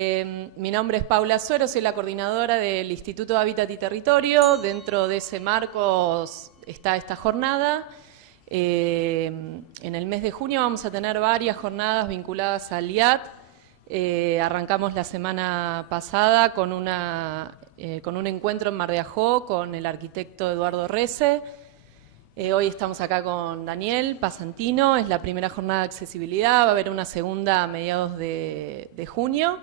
Mi nombre es Paula Suero, soy la coordinadora del Instituto de Hábitat y Territorio. Dentro de ese marco está esta jornada. En el mes de junio vamos a tener varias jornadas vinculadas al IAT. Arrancamos la semana pasada con un encuentro en Mar de Ajó con el arquitecto Eduardo Rece. Hoy estamos acá con Daniel Pasantino, es la primera jornada de accesibilidad, va a haber una segunda a mediados de junio.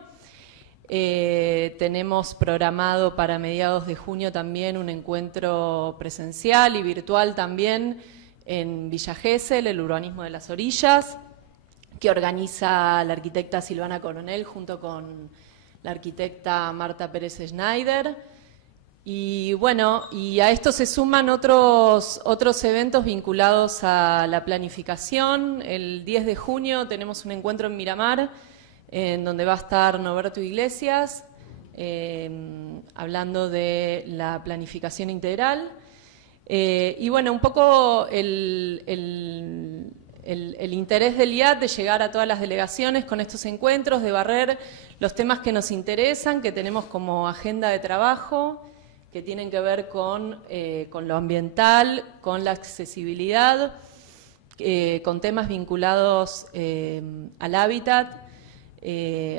Tenemos programado para mediados de junio también un encuentro presencial y virtual también en Villa Gesell, el urbanismo de las orillas, que organiza la arquitecta Silvana Coronel junto con la arquitecta Marta Pérez Schneider. Y bueno, y a esto se suman otros eventos vinculados a la planificación. El 10 de junio tenemos un encuentro en Miramar, en donde va a estar Norberto Iglesias, hablando de la planificación integral. Y bueno, un poco el interés del IAT de llegar a todas las delegaciones con estos encuentros, de barrer los temas que nos interesan, que tenemos como agenda de trabajo, que tienen que ver con lo ambiental, con la accesibilidad, con temas vinculados al hábitat.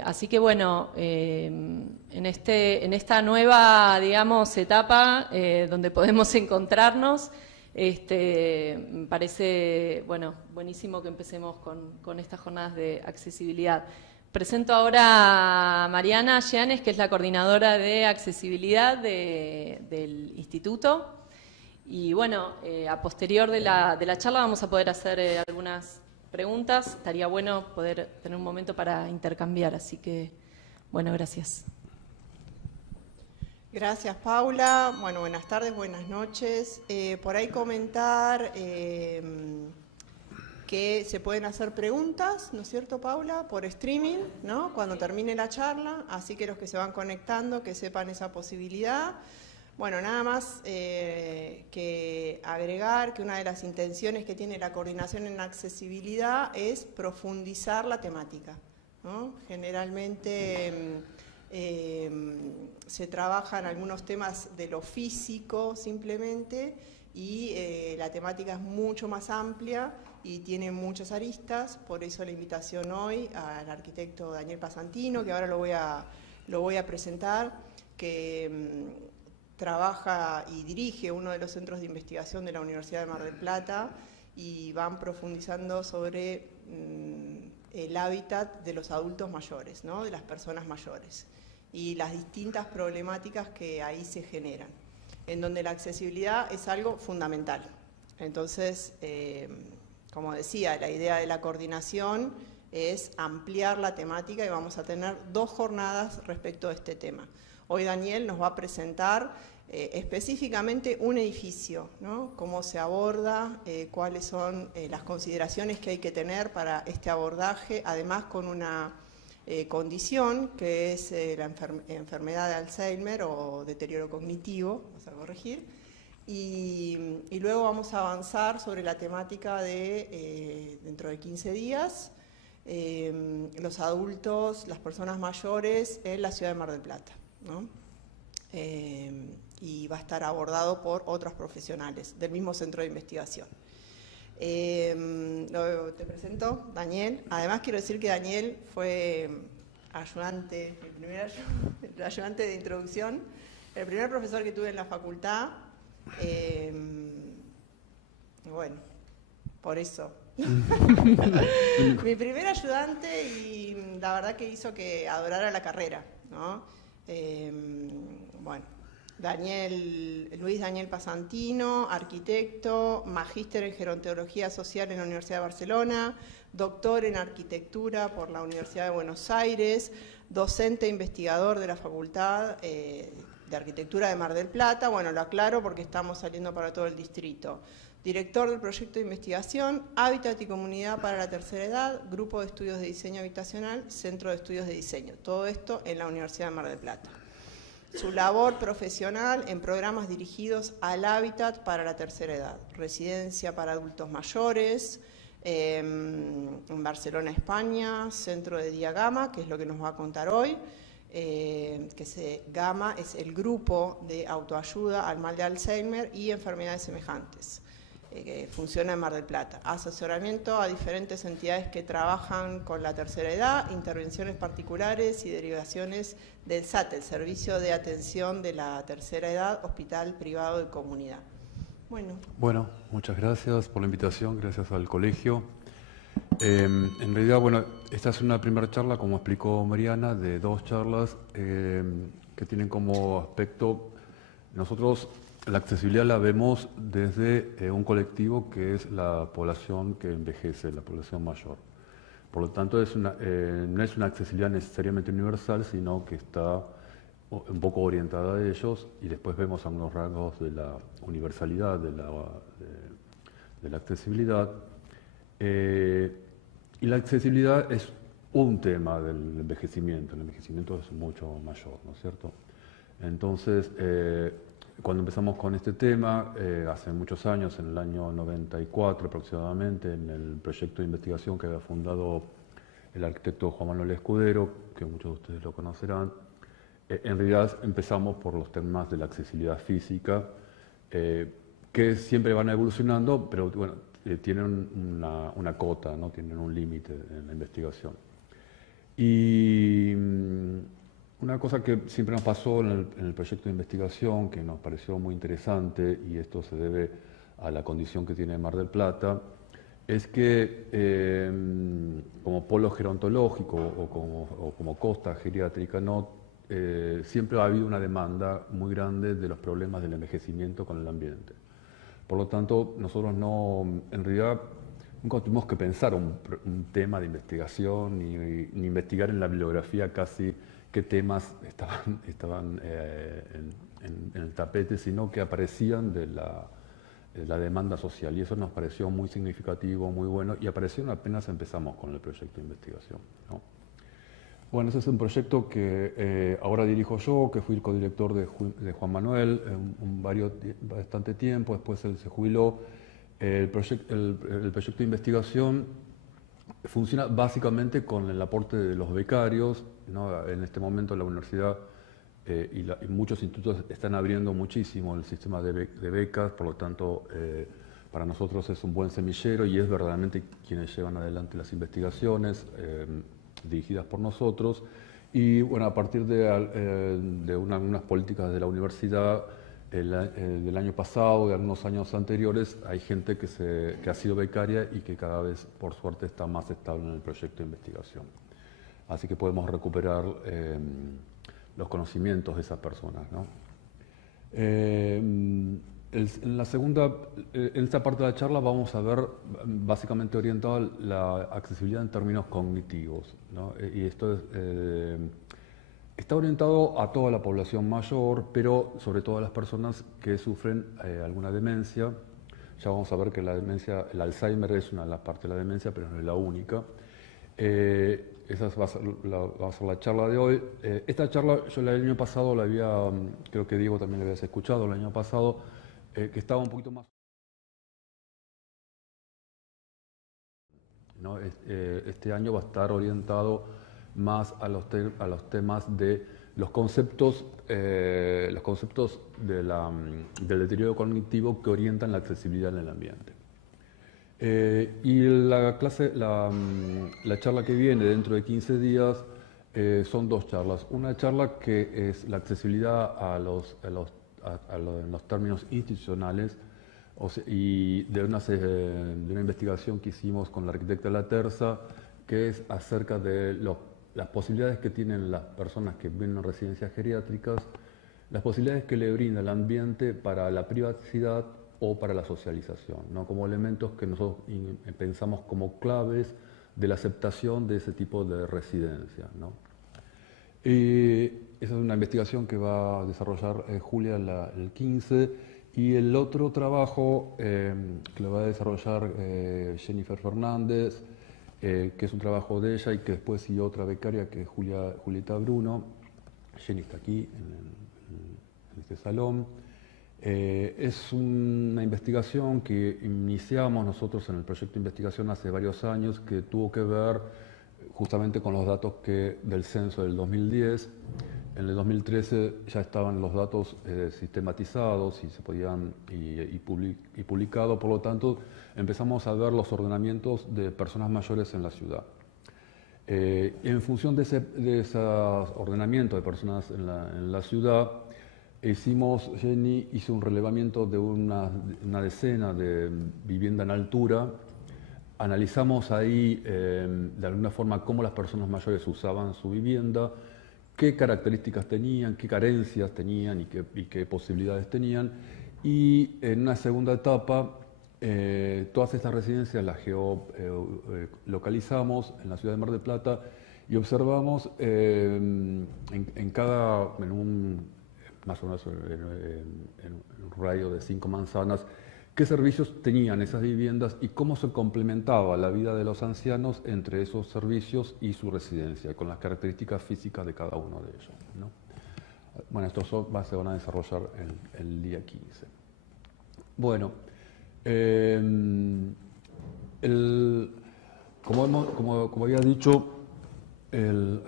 Así que bueno, en esta nueva, digamos, etapa donde podemos encontrarnos, me parece, bueno, buenísimo que empecemos con estas jornadas de accesibilidad. Presento ahora a Mariana Llanes, que es la coordinadora de accesibilidad del instituto. Y bueno, a posterior de la charla vamos a poder hacer algunas preguntas. Estaría bueno poder tener un momento para intercambiar, así que, bueno, gracias. Gracias, Paula. Bueno, buenas tardes, buenas noches. Por ahí comentar que se pueden hacer preguntas, ¿no es cierto, Paula? Por streaming, ¿no? Cuando termine la charla, así que los que se van conectando, que sepan esa posibilidad. Bueno, nada más que agregar que una de las intenciones que tiene la coordinación en accesibilidad es profundizar la temática, ¿no? Generalmente se trabajan algunos temas de lo físico simplemente y la temática es mucho más amplia y tiene muchas aristas, por eso la invitación hoy al arquitecto Daniel Pasantino, que ahora lo voy a presentar, que trabaja y dirige uno de los centros de investigación de la Universidad de Mar del Plata y van profundizando sobre el hábitat de los adultos mayores, ¿no? De las personas mayores y las distintas problemáticas que ahí se generan, en donde la accesibilidad es algo fundamental. Entonces, como decía, la idea de la coordinación es ampliar la temática y vamos a tener 2 jornadas respecto a este tema. Hoy Daniel nos va a presentar específicamente un edificio, ¿no? Cómo se aborda, cuáles son las consideraciones que hay que tener para este abordaje, además con una condición que es la enfermedad de Alzheimer o deterioro cognitivo, vamos a corregir, y luego vamos a avanzar sobre la temática de dentro de 15 días, los adultos, las personas mayores en la ciudad de Mar del Plata, ¿no? Y va a estar abordado por otros profesionales del mismo centro de investigación. Te presento Daniel. Además quiero decir que Daniel fue ayudante, el ayudante de introducción, el primer profesor que tuve en la facultad. Bueno, por eso. Mi primer ayudante y la verdad que hizo que adorara la carrera, ¿no? Bueno, Luis Daniel Pasantino, arquitecto, magíster en gerontología social en la Universidad de Barcelona, doctor en arquitectura por la Universidad de Buenos Aires, docente e investigador de la Facultad de Arquitectura de Mar del Plata. Bueno, lo aclaro porque estamos saliendo para todo el distrito. Director del proyecto de investigación Hábitat y Comunidad para la Tercera Edad, Grupo de Estudios de Diseño Habitacional, Centro de Estudios de Diseño. Todo esto en la Universidad de Mar del Plata. Su labor profesional en programas dirigidos al hábitat para la tercera edad, residencia para adultos mayores, en Barcelona, España, Centro de Diagama, que es lo que nos va a contar hoy, GAMA es el grupo de autoayuda al mal de Alzheimer y enfermedades semejantes, que funciona en Mar del Plata. Asesoramiento a diferentes entidades que trabajan con la tercera edad, intervenciones particulares y derivaciones del SATE, el Servicio de Atención de la Tercera Edad, Hospital Privado de Comunidad. Bueno, muchas gracias por la invitación, gracias al colegio. En realidad, bueno, esta es una primera charla, como explicó Mariana, de 2 charlas que tienen como aspecto, nosotros la accesibilidad la vemos desde un colectivo que es la población que envejece, la población mayor. Por lo tanto, no es una accesibilidad necesariamente universal, sino que está un poco orientada a ellos, y después vemos algunos rasgos de la universalidad de la accesibilidad. Y la accesibilidad es un tema del envejecimiento. El envejecimiento es mucho mayor, ¿no es cierto? Entonces, cuando empezamos con este tema, hace muchos años, en el año 94 aproximadamente, en el proyecto de investigación que había fundado el arquitecto Juan Manuel Escudero, que muchos de ustedes lo conocerán, en realidad empezamos por los temas de la accesibilidad física, que siempre van evolucionando, pero bueno, tienen una cota, ¿no? Tienen un límite en la investigación. Y una cosa que siempre nos pasó en el proyecto de investigación, que nos pareció muy interesante, y esto se debe a la condición que tiene Mar del Plata, es que como polo gerontológico o como costa geriátrica, siempre ha habido una demanda muy grande de los problemas del envejecimiento con el ambiente. Por lo tanto, nosotros en realidad nunca tuvimos que pensar un tema de investigación ni investigar en la bibliografía casi qué temas estaban en el tapete, sino que aparecían de la demanda social. Y eso nos pareció muy significativo, muy bueno, y aparecieron apenas empezamos con el proyecto de investigación, ¿no? Bueno, ese es un proyecto que ahora dirijo yo, que fui el codirector de Juan Manuel bastante tiempo, después él se jubiló. El proyecto de investigación funciona básicamente con el aporte de los becarios, ¿no? En este momento la universidad y muchos institutos están abriendo muchísimo el sistema de becas, por lo tanto para nosotros es un buen semillero y es verdaderamente quienes llevan adelante las investigaciones dirigidas por nosotros. Y bueno, a partir de unas políticas de la universidad del año pasado, de algunos años anteriores, hay gente que ha sido becaria y que cada vez, por suerte, está más estable en el proyecto de investigación. Así que podemos recuperar los conocimientos de esas personas, ¿no? En esta parte de la charla vamos a ver básicamente orientada la accesibilidad en términos cognitivos, ¿no? Y esto está orientado a toda la población mayor, pero sobre todo a las personas que sufren alguna demencia. Ya vamos a ver que la demencia, el Alzheimer es una de las partes de la demencia, pero no es la única. Esa va a ser la charla de hoy. Esta charla yo el año pasado la había, creo que Diego también la habías escuchado el año pasado, que estaba un poquito más, ¿no? Este año va a estar orientado más a los temas de los conceptos del deterioro cognitivo que orientan la accesibilidad en el ambiente. Y la charla que viene dentro de 15 días son 2 charlas. Una charla que es la accesibilidad en los términos institucionales, y de una investigación que hicimos con la arquitecta La Terza, que es acerca de las posibilidades que tienen las personas que viven en residencias geriátricas, las posibilidades que le brinda el ambiente para la privacidad o para la socialización, ¿no? Como elementos que nosotros pensamos como claves de la aceptación de ese tipo de residencia, ¿no? Y esa es una investigación que va a desarrollar Julia el 15, y el otro trabajo que lo va a desarrollar Jennifer Fernández, que es un trabajo de ella y que después siguió otra becaria que es Julieta Bruno. Jenny está aquí en este salón. Es una investigación que iniciamos nosotros en el proyecto de investigación hace varios años, que tuvo que ver justamente con los datos del censo del 2010. En el 2013 ya estaban los datos sistematizados y se podían y publicados, por lo tanto empezamos a ver los ordenamientos de personas mayores en la ciudad. En función de ese ordenamiento de personas en la ciudad, Jenny hizo un relevamiento de una decena de vivienda en altura. Analizamos ahí de alguna forma cómo las personas mayores usaban su vivienda, qué características tenían, qué carencias tenían y qué posibilidades tenían. Y en una segunda etapa, todas estas residencias las geolocalizamos en la ciudad de Mar del Plata y observamos más o menos en un radio de 5 manzanas, qué servicios tenían esas viviendas y cómo se complementaba la vida de los ancianos entre esos servicios y su residencia, con las características físicas de cada uno de ellos, ¿no? Bueno, estos se van a desarrollar el día 15. Bueno, como había dicho, el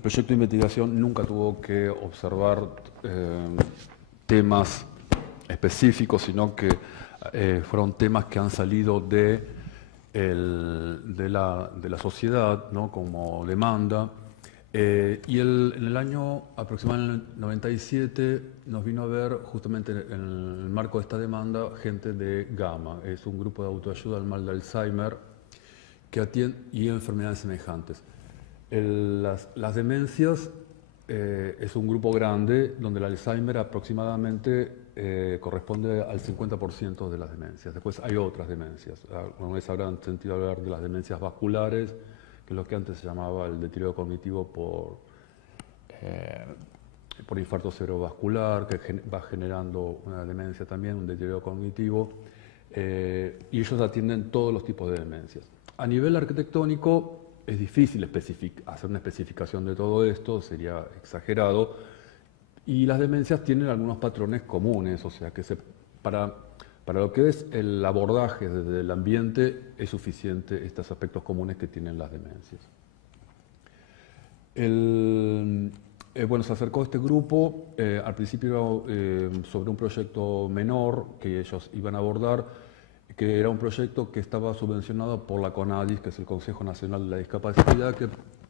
proyecto de investigación nunca tuvo que observar temas específicos, sino que fueron temas que han salido de la sociedad, ¿no? Como demanda. Y en el año aproximadamente 97 nos vino a ver, justamente en el marco de esta demanda, gente de Gama. Es un grupo de autoayuda al mal de Alzheimer que atiende y enfermedades semejantes. Las demencias es un grupo grande donde el Alzheimer aproximadamente corresponde al 50% de las demencias. Después hay otras demencias. Alguna vez habrán sentido hablar de las demencias vasculares, que es lo que antes se llamaba el deterioro cognitivo por infarto cerebrovascular, que va generando una demencia también, un deterioro cognitivo, y ellos atienden todos los tipos de demencias. A nivel arquitectónico, es difícil hacer una especificación de todo esto, sería exagerado, y las demencias tienen algunos patrones comunes, o sea que para lo que es el abordaje desde el ambiente es suficiente estos aspectos comunes que tienen las demencias. Bueno, se acercó este grupo, al principio sobre un proyecto menor que ellos iban a abordar, que era un proyecto que estaba subvencionado por la CONADIS, que es el Consejo Nacional de la Discapacidad,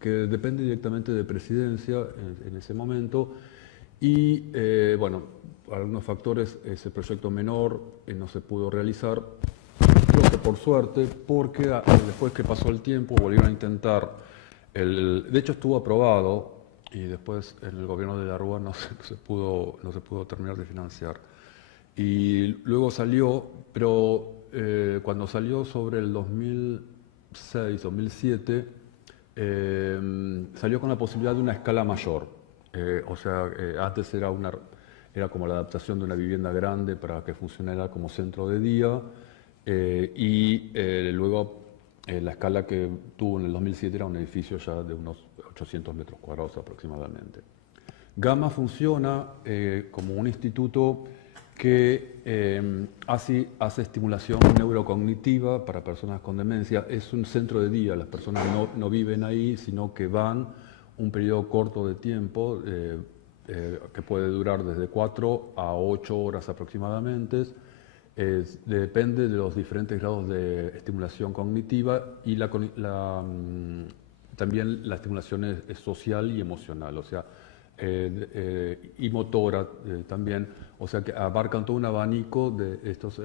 que depende directamente de Presidencia en ese momento. Y bueno, por algunos factores ese proyecto menor no se pudo realizar, creo que por suerte, porque después que pasó el tiempo volvieron a intentar. De hecho estuvo aprobado y después en el gobierno de la Rúa no se pudo terminar de financiar. Y luego salió, pero cuando salió sobre el 2006-2007, salió con la posibilidad de una escala mayor. O sea, antes era como la adaptación de una vivienda grande para que funcionara como centro de día, y luego la escala que tuvo en el 2007 era un edificio ya de unos 800 metros cuadrados aproximadamente. Gama funciona como un instituto que hace estimulación neurocognitiva para personas con demencia. Es un centro de día, las personas no viven ahí, sino que van un periodo corto de tiempo, que puede durar desde 4 a 8 horas aproximadamente. Depende de los diferentes grados de estimulación cognitiva y también la estimulación es social y emocional, o sea, y motora también, o sea que abarcan todo un abanico de estos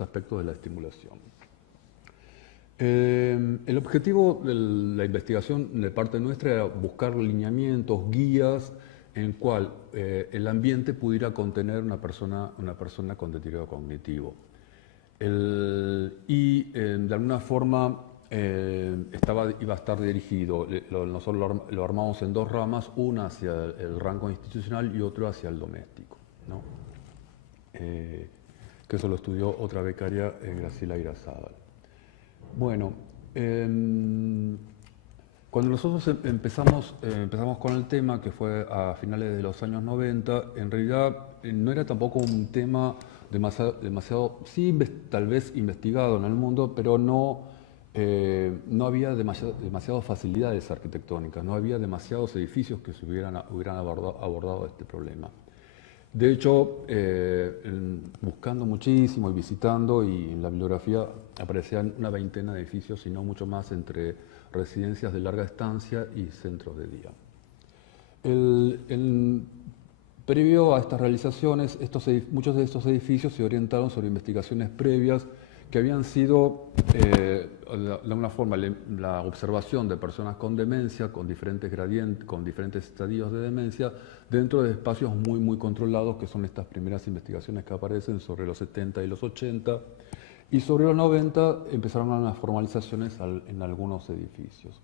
aspectos de la estimulación. El objetivo de la investigación de parte nuestra era buscar lineamientos, guías, en el cual el ambiente pudiera contener una persona con deterioro cognitivo. De alguna forma iba a estar dirigido, nosotros lo armamos en 2 ramas, una hacia el rango institucional y otro hacia el doméstico, ¿no? Que eso lo estudió otra becaria, Graciela Irazábal. Bueno, cuando nosotros empezamos con el tema, que fue a finales de los años 90, en realidad no era tampoco un tema demasiado sí, tal vez investigado en el mundo, pero no no había demasiadas facilidades arquitectónicas, no había demasiados edificios que se hubieran abordado este problema. De hecho, buscando muchísimo y visitando, y en la bibliografía aparecían una veintena de edificios, si no mucho más, entre residencias de larga estancia y centros de día. Previo a estas realizaciones, muchos de estos edificios se orientaron sobre investigaciones previas que habían sido, de alguna forma, la observación de personas con demencia, con diferentes gradientes, con diferentes estadios de demencia, dentro de espacios muy controlados, que son estas primeras investigaciones que aparecen sobre los 70 y los 80, y sobre los 90 empezaron las formalizaciones en algunos edificios.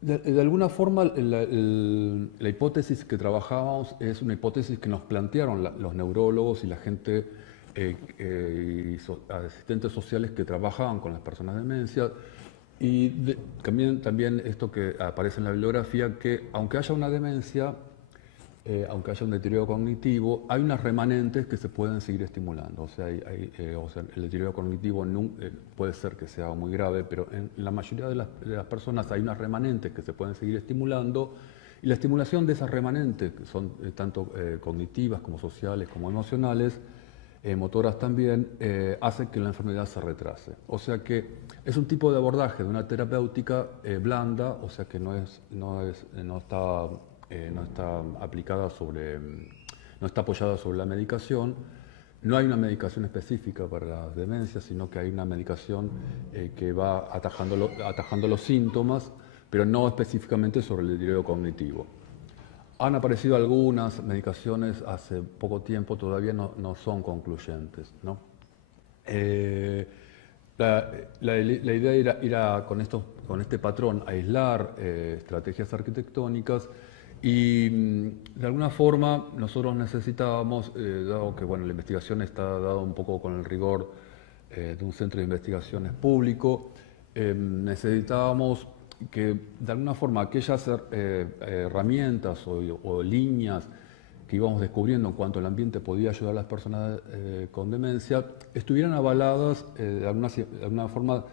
De alguna forma, la hipótesis que trabajábamos es una hipótesis que nos plantearon los neurólogos y la gente, y asistentes sociales que trabajaban con las personas de demencia, y también esto que aparece en la bibliografía, que aunque haya una demencia, aunque haya un deterioro cognitivo, hay unas remanentes que se pueden seguir estimulando. O sea, el deterioro cognitivo puede ser que sea muy grave, pero en la mayoría de las personas hay unas remanentes que se pueden seguir estimulando, y la estimulación de esas remanentes, que son tanto cognitivas como sociales como emocionales, motoras también, hace que la enfermedad se retrase. O sea que es un tipo de abordaje de una terapéutica blanda, o sea que no está aplicada no está apoyada sobre la medicación. No hay una medicación específica para las demencias, sino que hay una medicación que va atajando los síntomas, pero no específicamente sobre el deterioro cognitivo. Han aparecido algunas medicaciones hace poco tiempo, todavía no son concluyentes, ¿no? La idea era con este patrón aislar estrategias arquitectónicas. Y de alguna forma nosotros necesitábamos, dado que la investigación está dada un poco con el rigor de un centro de investigaciones público, necesitábamos que de alguna forma aquellas herramientas o líneas que íbamos descubriendo en cuanto al ambiente podía ayudar a las personas con demencia, estuvieran avaladas de alguna forma.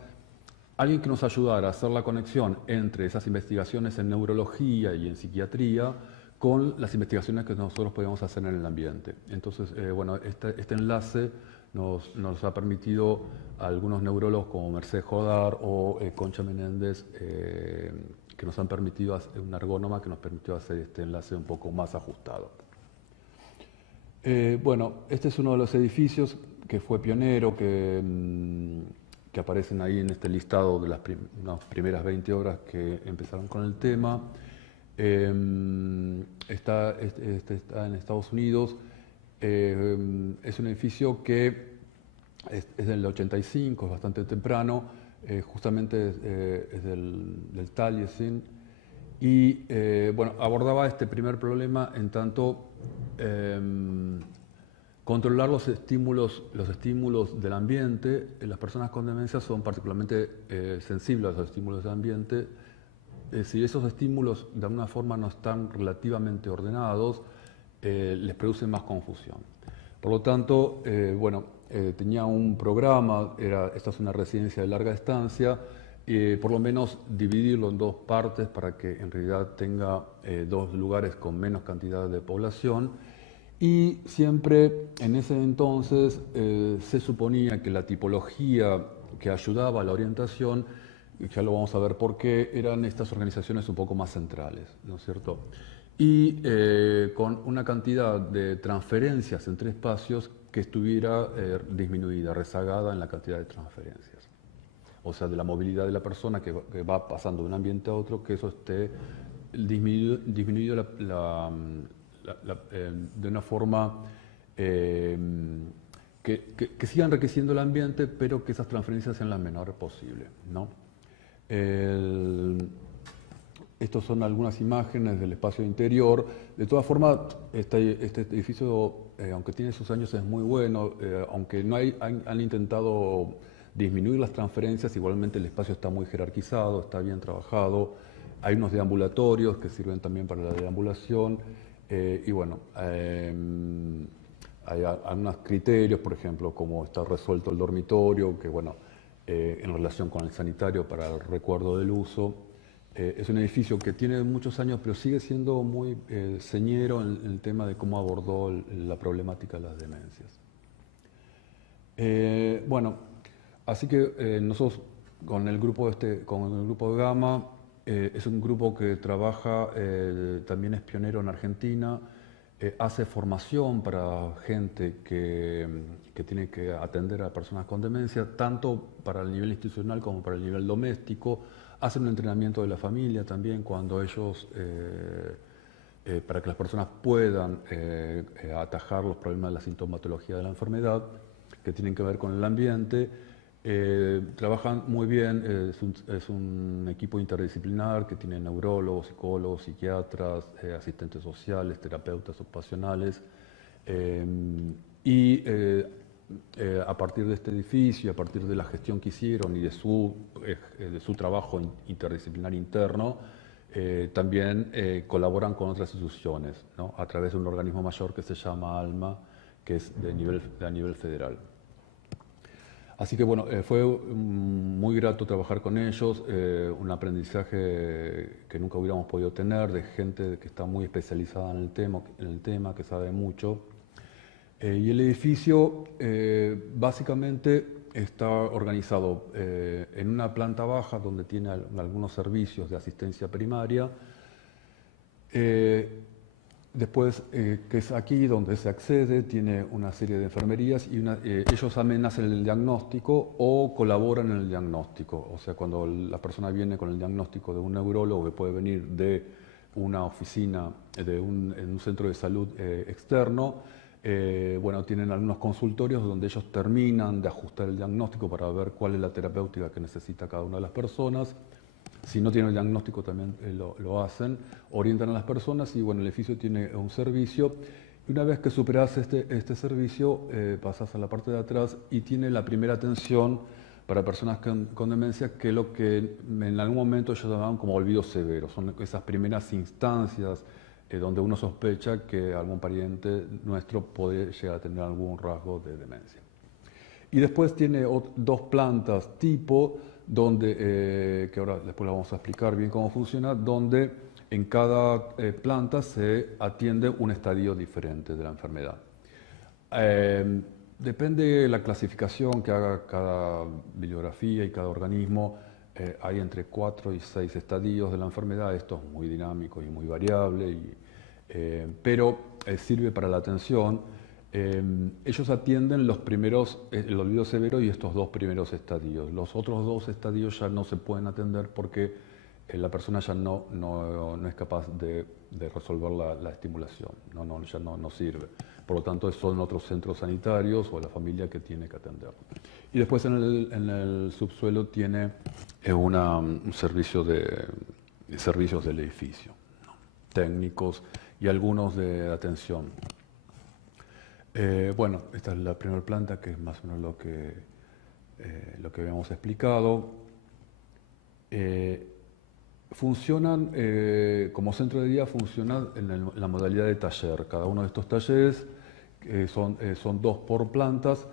Alguien que nos ayudara a hacer la conexión entre esas investigaciones en neurología y en psiquiatría con las investigaciones que nosotros podíamos hacer en el ambiente. Entonces, este enlace nos ha permitido a algunos neurólogos como Mercedes Jodar o Concha Menéndez, que nos han permitido, una ergónoma que nos permitió hacer este enlace un poco más ajustado. Este es uno de los edificios que fue pionero, que aparecen ahí en este listado de las primeras 20 obras que empezaron con el tema. Está en Estados Unidos. Es un edificio que es del 85, es bastante temprano, justamente es del Taliesin, y abordaba este primer problema en tanto controlar los estímulos del ambiente. Las personas con demencia son particularmente sensibles a los estímulos del ambiente. Si esos estímulos de alguna forma no están relativamente ordenados, les produce más confusión. Por lo tanto, tenía un programa, esta es una residencia de larga estancia, por lo menos dividirlo en dos partes para que en realidad tenga dos lugares con menos cantidad de población. Y siempre en ese entonces se suponía que la tipología que ayudaba a la orientación, ya lo vamos a ver por qué, eran estas organizaciones un poco más centrales, ¿no es cierto? Y con una cantidad de transferencias entre espacios que estuviera disminuida, rezagada en la cantidad de transferencias. O sea, de la movilidad de la persona que va pasando de un ambiente a otro, que eso esté disminuido de una forma que siga enriqueciendo el ambiente, pero que esas transferencias sean las menores posibles, ¿no? Estas son algunas imágenes del espacio interior. De todas formas, este edificio, aunque tiene sus años, es muy bueno. Aunque han intentado disminuir las transferencias, igualmente el espacio está muy jerarquizado, está bien trabajado. Hay unos deambulatorios que sirven también para la deambulación. Hay algunos criterios, por ejemplo, cómo está resuelto el dormitorio, que bueno, en relación con el sanitario para el recuerdo del uso. Es un edificio que tiene muchos años, pero sigue siendo muy señero en el tema de cómo abordó la problemática de las demencias. Bueno, así que nosotros con el grupo de Gama, es un grupo que trabaja, también es pionero en Argentina, hace formación para gente que tiene que atender a personas con demencia, tanto para el nivel institucional como para el nivel doméstico. Hacen un entrenamiento de la familia también cuando ellos, para que las personas puedan atajar los problemas de la sintomatología de la enfermedad, que tienen que ver con el ambiente. Trabajan muy bien, es un equipo interdisciplinar que tiene neurólogos, psicólogos, psiquiatras, asistentes sociales, terapeutas ocupacionales. A partir de este edificio, a partir de la gestión que hicieron y de su trabajo interdisciplinar interno, también colaboran con otras instituciones, ¿no? A través de un organismo mayor que se llama ALMA, que es a nivel federal. Así que bueno, fue muy grato trabajar con ellos, un aprendizaje que nunca hubiéramos podido tener, de gente que está muy especializada en el tema, que sabe mucho. Y el edificio básicamente está organizado en una planta baja donde tiene algunos servicios de asistencia primaria. Después, que es aquí donde se accede, tiene una serie de enfermerías y ellos también hacen el diagnóstico o colaboran en el diagnóstico. O sea, cuando la persona viene con el diagnóstico de un neurólogo que puede venir de una oficina, en un centro de salud externo, bueno, tienen algunos consultorios donde ellos terminan de ajustar el diagnóstico para ver cuál es la terapéutica que necesita cada una de las personas. Si no tienen el diagnóstico también lo hacen, orientan a las personas y bueno, el edificio tiene un servicio. Y una vez que superas este servicio, pasas a la parte de atrás y tiene la primera atención para personas con demencia, que es lo que en algún momento ellos llamaban como olvido severo. Son esas primeras instancias donde uno sospecha que algún pariente nuestro puede llegar a tener algún rasgo de demencia. Y después tiene dos plantas tipo, donde, que ahora después la vamos a explicar bien cómo funciona, donde en cada planta se atiende un estadio diferente de la enfermedad. Depende de la clasificación que haga cada bibliografía y cada organismo, hay entre 4 y 6 estadios de la enfermedad. Esto es muy dinámico y muy variable, pero sirve para la atención. Ellos atienden los primeros, el olvido severo y estos dos primeros estadios. Los otros dos estadios ya no se pueden atender porque la persona ya no es capaz de resolver la estimulación, ya no sirve. Por lo tanto, son otros centros sanitarios o la familia que tiene que atender. Y después en el subsuelo tiene un servicio de servicios del edificio, ¿no? Técnicos y algunos de atención. Bueno, esta es la primera planta, que es más o menos lo que habíamos explicado. Funcionan, como centro de día, funcionan en la modalidad de taller. Cada uno de estos talleres, son 2 por plantas,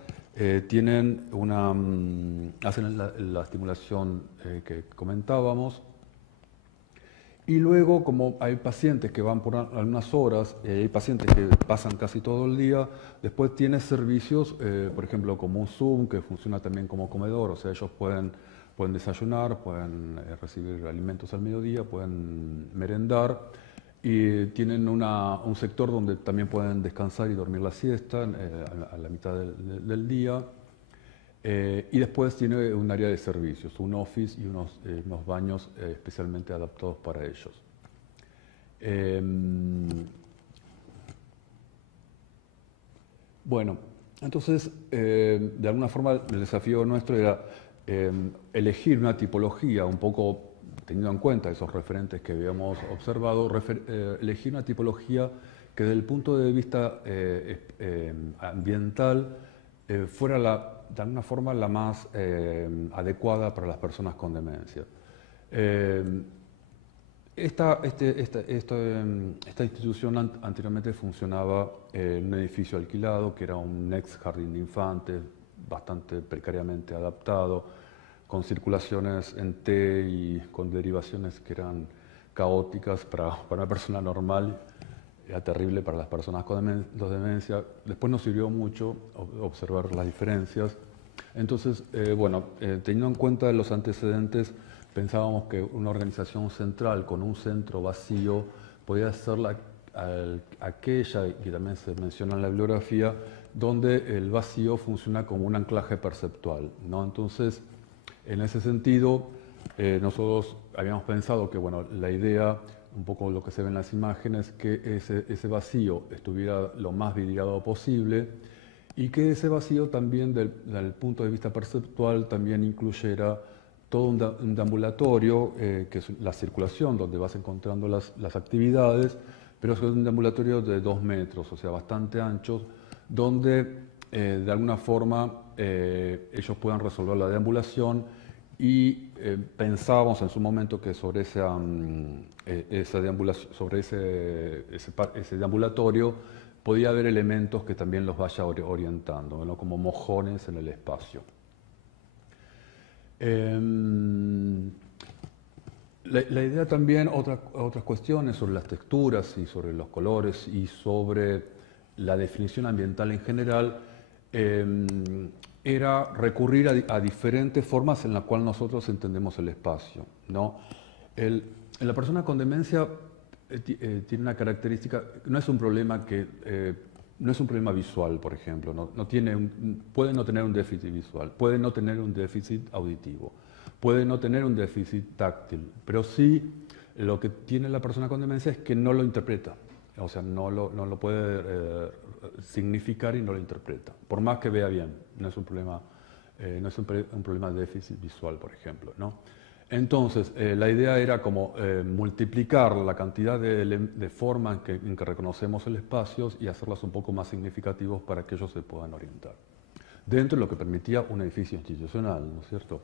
hacen la estimulación que comentábamos. Y luego, como hay pacientes que van por algunas horas, hay pacientes que pasan casi todo el día, después tiene servicios, por ejemplo, como un Zoom, que funciona también como comedor. O sea, ellos pueden desayunar, pueden recibir alimentos al mediodía, pueden merendar, y tienen un sector donde también pueden descansar y dormir la siesta a la mitad del día. Y después tiene un área de servicios, un office y unos baños especialmente adaptados para ellos. Bueno, entonces, de alguna forma el desafío nuestro era elegir una tipología, un poco teniendo en cuenta esos referentes que habíamos observado, elegir una tipología que desde el punto de vista ambiental fuera de alguna forma la más adecuada para las personas con demencia. Esta institución anteriormente funcionaba en un edificio alquilado, que era un ex jardín de infantes, bastante precariamente adaptado, con circulaciones en T y con derivaciones que eran caóticas para una persona normal. Era terrible para las personas con demencia. Después nos sirvió mucho observar las diferencias. Entonces, teniendo en cuenta los antecedentes, pensábamos que una organización central con un centro vacío podía ser aquella, y que también se menciona en la bibliografía, donde el vacío funciona como un anclaje perceptual, ¿no? Entonces, en ese sentido, nosotros habíamos pensado que la idea, un poco lo que se ve en las imágenes, que ese vacío estuviera lo más vidriado posible y que ese vacío también, desde el punto de vista perceptual, también incluyera todo un deambulatorio, que es la circulación, donde vas encontrando las actividades, pero es un deambulatorio de 2 metros, o sea, bastante anchos, donde de alguna forma ellos puedan resolver la deambulación y pensábamos en su momento que sobre ese deambulatorio podía haber elementos que también los vaya orientando, ¿no? Como mojones en el espacio. La idea también, otras cuestiones sobre las texturas y sobre los colores y sobre la definición ambiental en general, era recurrir a diferentes formas en las cuales nosotros entendemos el espacio, ¿no? La persona con demencia tiene una característica, no es un problema no es un problema visual, por ejemplo, puede no tener un déficit visual, puede no tener un déficit auditivo, puede no tener un déficit táctil, pero sí lo que tiene la persona con demencia es que no lo interpreta, o sea, no lo puede significar y no lo interpreta, por más que vea bien. No es un problema, un problema de déficit visual, por ejemplo, ¿no? Entonces, la idea era como multiplicar la cantidad de formas en que reconocemos el espacio y hacerlas un poco más significativos para que ellos se puedan orientar. Dentro de lo que permitía un edificio institucional, ¿no es cierto?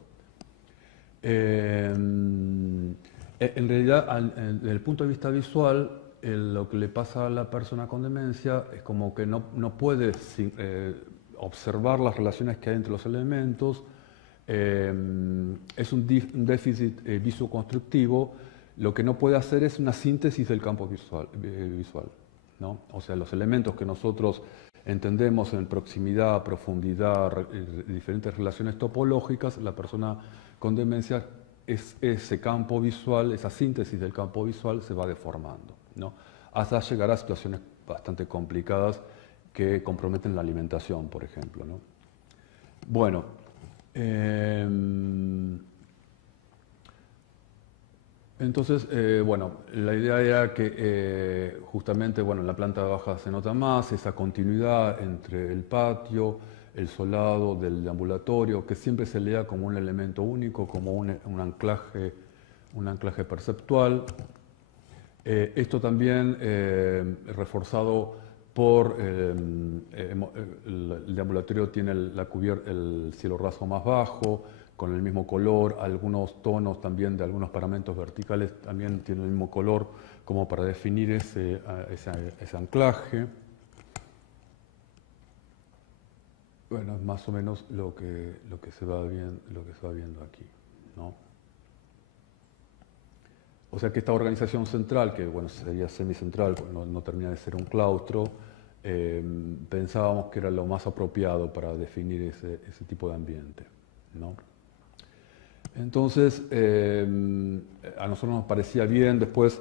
En realidad, desde el punto de vista visual, lo que le pasa a la persona con demencia es como que no puede observar las relaciones que hay entre los elementos. Es un déficit visoconstructivo. Lo que no puede hacer es una síntesis del campo visual, ¿no? O sea, los elementos que nosotros entendemos en proximidad, profundidad, diferentes relaciones topológicas, la persona con demencia, ese campo visual, esa síntesis del campo visual se va deformando, ¿no? Hasta llegar a situaciones bastante complicadas que comprometen la alimentación, por ejemplo, ¿no? Bueno, entonces, la idea era que justamente, en la planta baja se nota más esa continuidad entre el patio, el solado del deambulatorio, que siempre se lea como un elemento único, como un anclaje perceptual. Esto también reforzado por el deambulatorio tiene el cielo raso más bajo, con el mismo color, algunos tonos también de algunos paramentos verticales también tienen el mismo color, como para definir ese anclaje. Bueno, es más o menos lo que se va viendo aquí, ¿no? O sea que esta organización central, que sería semicentral, no termina de ser un claustro, pensábamos que era lo más apropiado para definir ese tipo de ambiente, ¿no? Entonces, a nosotros nos parecía bien. Después,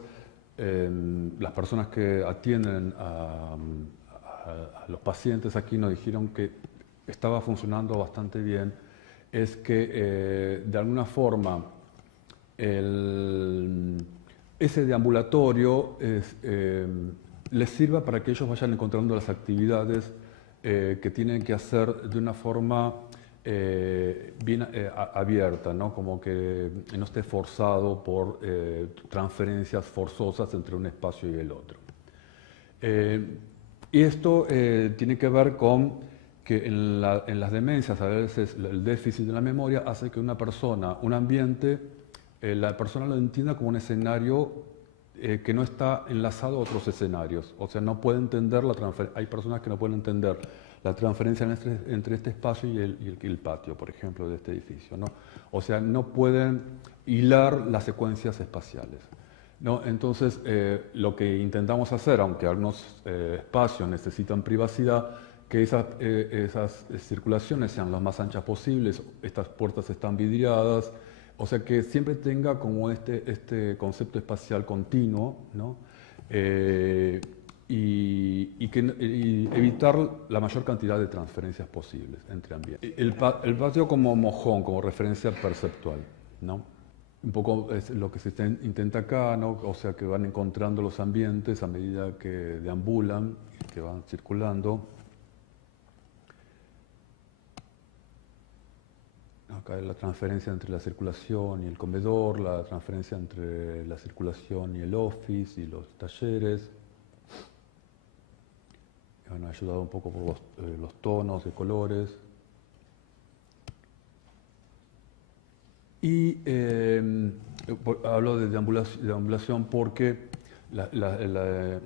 las personas que atienden a los pacientes aquí nos dijeron que estaba funcionando bastante bien, es que de alguna forma ese deambulatorio les sirva para que ellos vayan encontrando las actividades que tienen que hacer de una forma bien abierta, ¿no? Como que no esté forzado por transferencias forzosas entre un espacio y el otro. Y esto tiene que ver con que en las demencias a veces el déficit de la memoria hace que una persona, un ambiente, la persona lo entienda como un escenario que no está enlazado a otros escenarios. O sea, no puede entender la transferencia. Hay personas que no pueden entender la transferencia entre este espacio y el patio, por ejemplo, de este edificio, ¿no? O sea, no pueden hilar las secuencias espaciales, ¿no? Entonces, lo que intentamos hacer, aunque algunos espacios necesitan privacidad, que esas circulaciones sean las más anchas posibles, estas puertas están vidriadas, o sea que siempre tenga como este concepto espacial continuo, ¿no? Y evitar la mayor cantidad de transferencias posibles entre ambientes. El patio como mojón, como referencia perceptual, ¿no? Un poco es lo que se intenta acá, ¿no? O sea que van encontrando los ambientes a medida que deambulan, que van circulando. Acá hay la transferencia entre la circulación y el comedor, la transferencia entre la circulación y el office y los talleres. Bueno, ha ayudado un poco por los tonos de colores. Y hablo de deambulación porque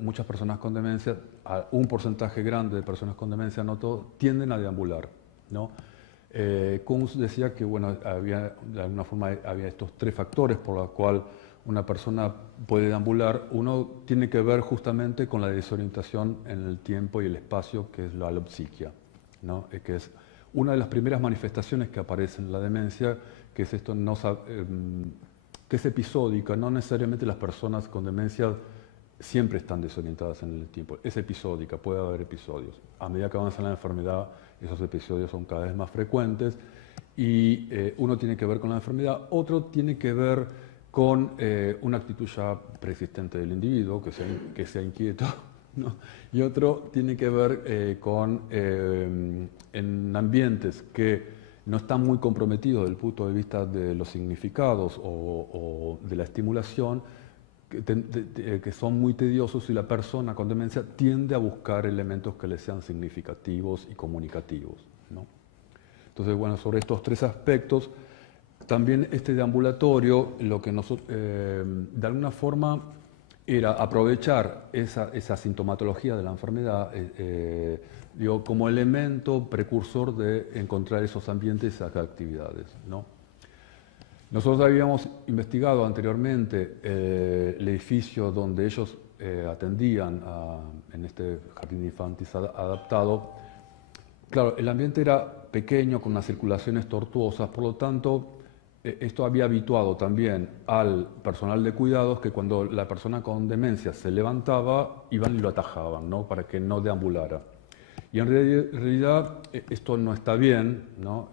muchas personas con demencia, un porcentaje grande de personas con demencia, no todos, tienden a deambular, ¿no? Kunz decía que bueno, de alguna forma había estos tres factores por los cuales una persona puede deambular. Uno tiene que ver justamente con la desorientación en el tiempo y el espacio, que es la alopsiquia, ¿no? Que es una de las primeras manifestaciones que aparecen en la demencia, que es esto, que es episódica. No necesariamente las personas con demencia siempre están desorientadas en el tiempo. Es episódica, puede haber episodios. A medida que avanza la enfermedad, esos episodios son cada vez más frecuentes y uno tiene que ver con la enfermedad, otro tiene que ver con una actitud ya preexistente del individuo, que sea inquieto, ¿no? Y otro tiene que ver con en ambientes que no están muy comprometidos desde el punto de vista de los significados o de la estimulación, que son muy tediosos, y la persona con demencia tiende a buscar elementos que le sean significativos y comunicativos, ¿no? Entonces, bueno, sobre estos tres aspectos, también este deambulatorio, lo que nosotros, de alguna forma, era aprovechar esa sintomatología de la enfermedad como elemento precursor de encontrar esos ambientes y esas actividades, ¿no? Nosotros habíamos investigado anteriormente el edificio donde ellos atendían en este jardín de infantes adaptado. Claro, el ambiente era pequeño, con unas circulaciones tortuosas, por lo tanto, esto había habituado también al personal de cuidados que cuando la persona con demencia se levantaba, iban y lo atajaban, ¿no? Para que no deambulara. Y en realidad esto no está bien, ¿no?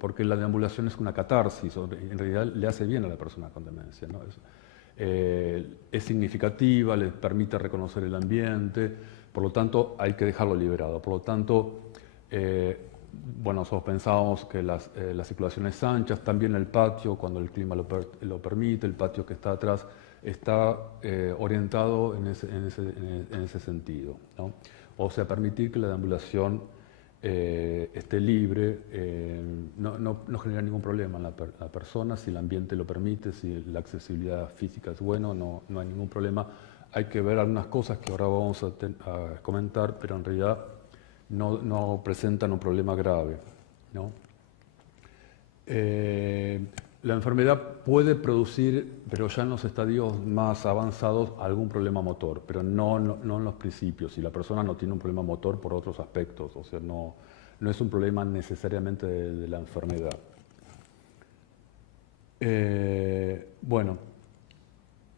Porque la deambulación es una catarsis, en realidad le hace bien a la persona con demencia, ¿no? Es significativa, les permite reconocer el ambiente, por lo tanto hay que dejarlo liberado. Por lo tanto, bueno, nosotros pensábamos que las circulaciones anchas, también el patio, cuando el clima lo permite, el patio que está atrás, está orientado en ese sentido, ¿no? O sea, permitir que la deambulación esté libre, no genera ningún problema en la persona, si el ambiente lo permite, si la accesibilidad física es buena, no hay ningún problema. Hay que ver algunas cosas que ahora vamos a comentar, pero en realidad no presentan un problema grave, ¿no? La enfermedad puede producir, pero ya en los estadios más avanzados, algún problema motor, pero no en los principios. Si la persona no tiene un problema motor por otros aspectos, o sea, no es un problema necesariamente de la enfermedad. Bueno,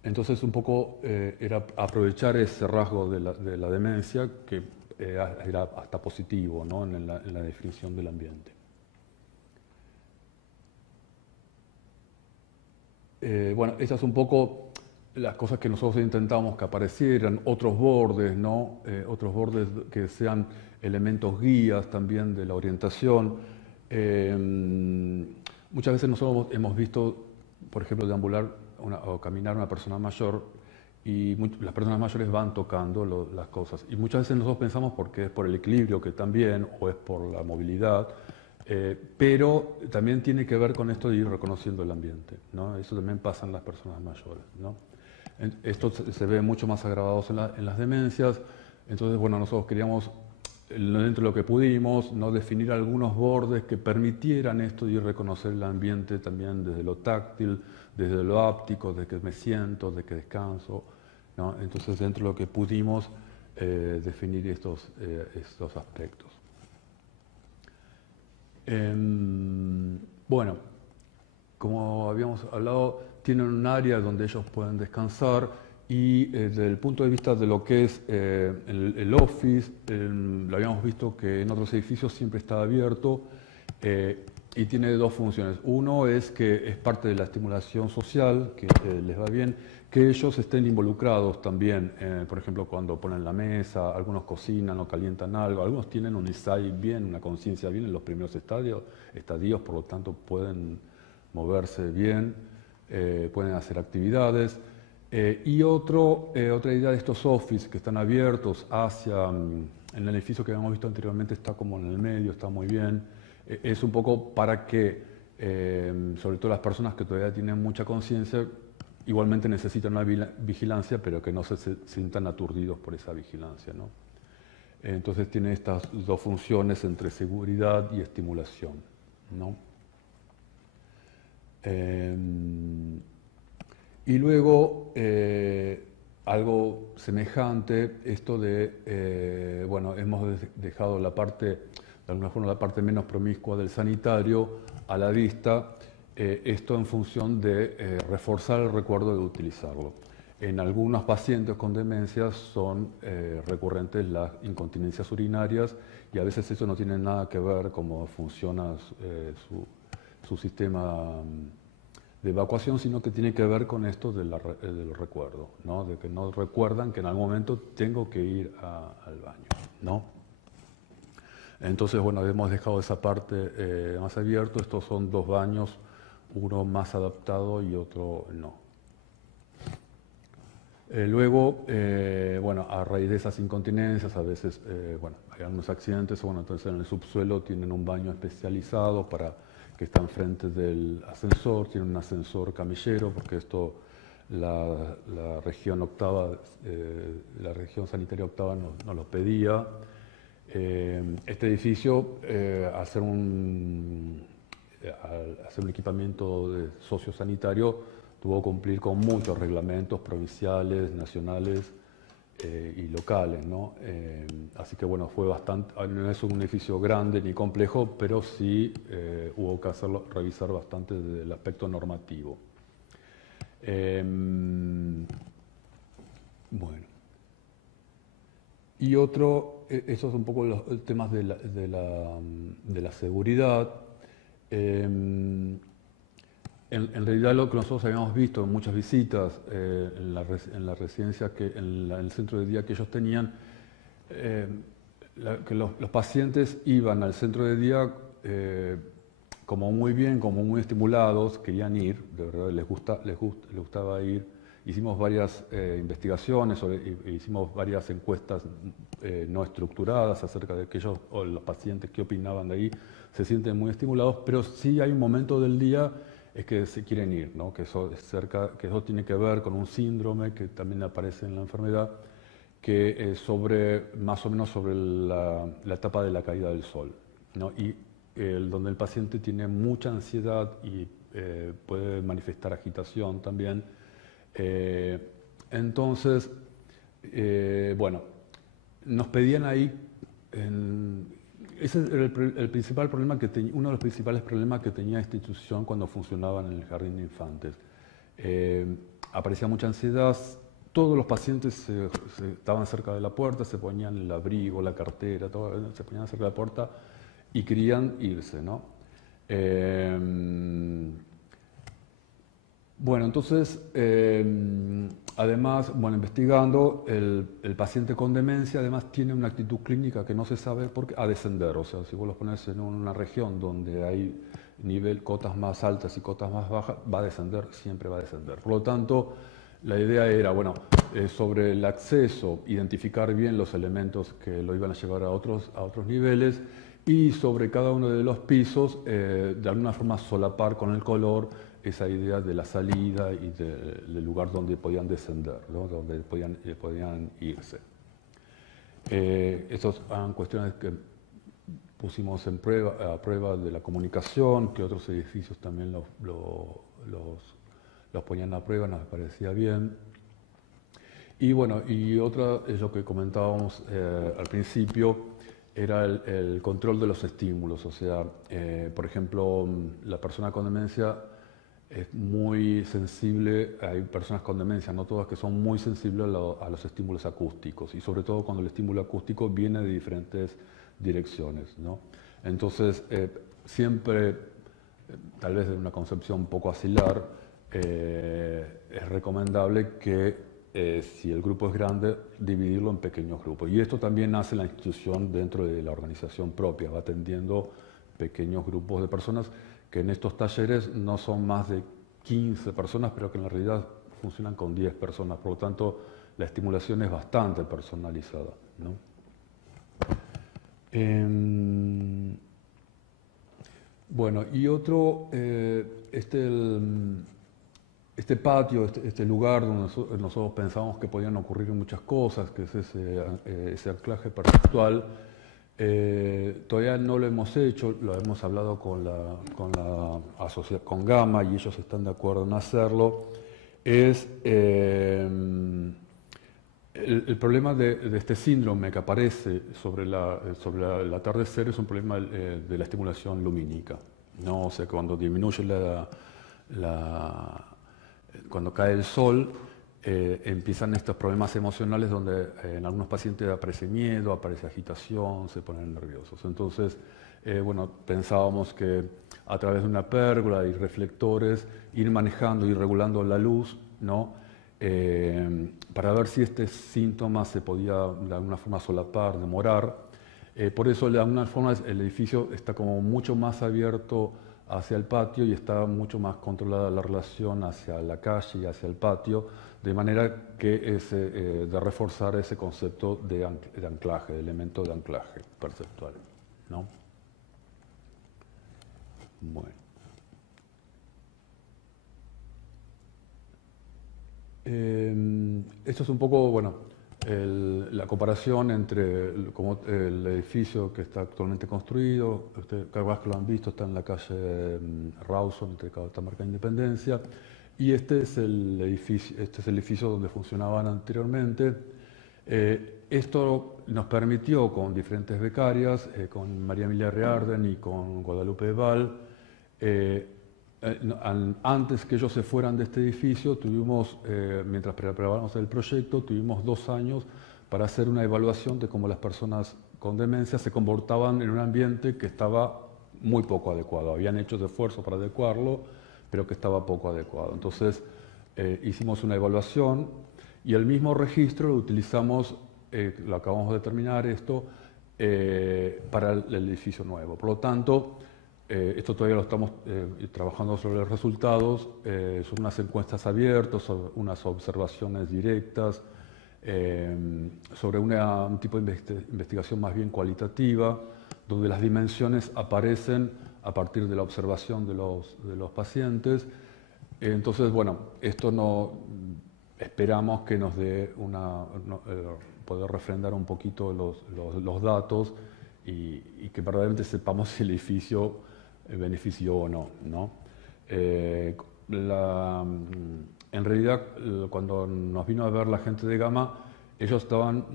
entonces un poco era aprovechar ese rasgo de la demencia, que era hasta positivo, ¿no? en la definición del ambiente. Bueno, estas son un poco las cosas que nosotros intentamos que aparecieran, otros bordes, ¿no? Otros bordes que sean elementos guías también de la orientación. Muchas veces nosotros hemos visto, por ejemplo, deambular o caminar una persona mayor, y las personas mayores van tocando las cosas. Y muchas veces nosotros pensamos porque es por el equilibrio, que también, o es por la movilidad, pero también tiene que ver con esto de ir reconociendo el ambiente, ¿no? Eso también pasa en las personas mayores, ¿no? Esto se ve mucho más agravados en las demencias. Entonces, bueno, nosotros queríamos, dentro de lo que pudimos, ¿no?, definir algunos bordes que permitieran esto y reconocer el ambiente también desde lo táctil, desde lo áptico, de que me siento, de que descanso, ¿no? Entonces, dentro de lo que pudimos definir estos aspectos. Bueno, como habíamos hablado, tienen un área donde ellos pueden descansar y desde el punto de vista de lo que es el office, lo habíamos visto que en otros edificios siempre está abierto y tiene dos funciones. Uno es que es parte de la estimulación social, que les va bien, que ellos estén involucrados también, por ejemplo, cuando ponen la mesa, algunos cocinan o calientan algo, algunos tienen un insight bien, una conciencia bien en los primeros estadios, por lo tanto pueden moverse bien, pueden hacer actividades. Y otra idea de estos offices que están abiertos hacia, en el edificio que habíamos visto anteriormente está como en el medio, está muy bien, es un poco para que, sobre todo las personas que todavía tienen mucha conciencia, igualmente necesitan una vigilancia, pero que no se sientan aturdidos por esa vigilancia, ¿no? Entonces tiene estas dos funciones entre seguridad y estimulación, ¿no? Y luego, algo semejante, esto de, bueno, hemos dejado la parte, de alguna forma la parte menos promiscua del sanitario a la vista, esto en función de reforzar el recuerdo de utilizarlo. En algunos pacientes con demencias son recurrentes las incontinencias urinarias y a veces eso no tiene nada que ver cómo funciona su sistema de evacuación, sino que tiene que ver con esto del recuerdo, ¿no? De que no recuerdan que en algún momento tengo que ir al baño, ¿no? Entonces, bueno, hemos dejado esa parte más abierta. Estos son dos baños, uno más adaptado y otro no. Luego, bueno, a raíz de esas incontinencias, a veces, bueno, hay algunos accidentes, bueno, entonces en el subsuelo tienen un baño especializado que está enfrente del ascensor, tiene un ascensor camillero, porque esto, la región octava, la región sanitaria octava nos lo pedía. Este edificio, al hacer un equipamiento sociosanitario, tuvo que cumplir con muchos reglamentos provinciales, nacionales y locales, ¿no? Así que bueno, fue bastante, no es un edificio grande ni complejo, pero sí hubo que revisar bastante desde el aspecto normativo. Bueno. Y otro, esos son un poco los temas de la seguridad. En realidad lo que nosotros habíamos visto en muchas visitas en la residencia, en el centro de día que ellos tenían, que los pacientes iban al centro de día como muy bien, como muy estimulados, querían ir, de verdad les gustaba ir. Hicimos varias investigaciones, hicimos varias encuestas no estructuradas acerca de que ellos o los pacientes qué opinaban de ahí, se sienten muy estimulados, pero sí hay un momento del día es que se quieren ir, ¿no? Que eso tiene que ver con un síndrome que también aparece en la enfermedad, que es más o menos sobre la etapa de la caída del sol, ¿no? Y donde el paciente tiene mucha ansiedad y puede manifestar agitación también. Entonces, bueno, nos pedían ahí, ese era el principal problema uno de los principales problemas que tenía esta institución cuando funcionaba en el jardín de infantes. Aparecía mucha ansiedad, todos los pacientes estaban cerca de la puerta, se ponían el abrigo, la cartera, todo, se ponían cerca de la puerta y querían irse, ¿no? Bueno, entonces, además, bueno, investigando, el paciente con demencia además tiene una actitud clínica que no se sabe por qué, a descender. O sea, si vos los pones en una región donde hay cotas más altas y cotas más bajas, va a descender, siempre va a descender. Por lo tanto, la idea era, bueno, sobre el acceso, identificar bien los elementos que lo iban a llevar a otros niveles y sobre cada uno de los pisos, de alguna forma solapar con el color esa idea de la salida y del lugar donde podían descender, ¿no? Donde podían irse. Estas eran cuestiones que pusimos a prueba de la comunicación, que otros edificios también los ponían a prueba, nos parecía bien. Y bueno, y otra es lo que comentábamos al principio, era el control de los estímulos. O sea, por ejemplo, la persona con demencia es muy sensible, hay personas con demencia, no todas, que son muy sensibles a los estímulos acústicos, y sobre todo cuando el estímulo acústico viene de diferentes direcciones, ¿no? Entonces, siempre, tal vez de una concepción un poco asilar, es recomendable que si el grupo es grande, dividirlo en pequeños grupos. Y esto también hace la institución dentro de la organización propia, va atendiendo pequeños grupos de personas que en estos talleres no son más de 15 personas, pero que en la realidad funcionan con 10 personas. Por lo tanto, la estimulación es bastante personalizada, ¿no? Bueno, y otro, este patio, este lugar donde nosotros pensábamos que podían ocurrir muchas cosas, que es ese anclaje perceptual, todavía no lo hemos hecho, lo hemos hablado con Gama y ellos están de acuerdo en hacerlo. Es el problema de este síndrome que aparece sobre el atardecer, es un problema de la estimulación lumínica, ¿no? O sea, cuando disminuye cuando cae el sol, empiezan estos problemas emocionales donde en algunos pacientes aparece miedo, aparece agitación, se ponen nerviosos. Entonces, bueno, pensábamos que a través de una pérgola y reflectores ir manejando y regulando la luz, ¿no? Para ver si este síntoma se podía de alguna forma solapar, demorar. Por eso, de alguna forma, el edificio está como mucho más abierto hacia el patio y está mucho más controlada la relación hacia la calle y hacia el patio, de manera que de reforzar ese concepto de anclaje, de elemento de anclaje perceptual, ¿no? Bueno. Esto es un poco, bueno, la comparación entre el edificio que está actualmente construido. Ustedes capaz que lo han visto, está en la calle Rawson, entre Catamarca e Independencia, y este es el edificio donde funcionaban anteriormente. Esto nos permitió, con diferentes becarias, con María Emilia Rearden y con Guadalupe Val, antes que ellos se fueran de este edificio, mientras preparábamos el proyecto, tuvimos 2 años para hacer una evaluación de cómo las personas con demencia se comportaban en un ambiente que estaba muy poco adecuado. Habían hecho esfuerzos para adecuarlo, pero que estaba poco adecuado. Entonces, hicimos una evaluación y el mismo registro lo utilizamos, lo acabamos de terminar esto, para el edificio nuevo. Por lo tanto, esto todavía lo estamos trabajando sobre los resultados, son unas encuestas abiertas, sobre unas observaciones directas, sobre un tipo de investigación más bien cualitativa, donde las dimensiones aparecen a partir de la observación de los pacientes. Entonces, bueno, esto esperamos que nos dé poder refrendar un poquito los datos y que verdaderamente sepamos si el edificio benefició o no, ¿no? En realidad, cuando nos vino a ver la gente de Gama, ellos estaban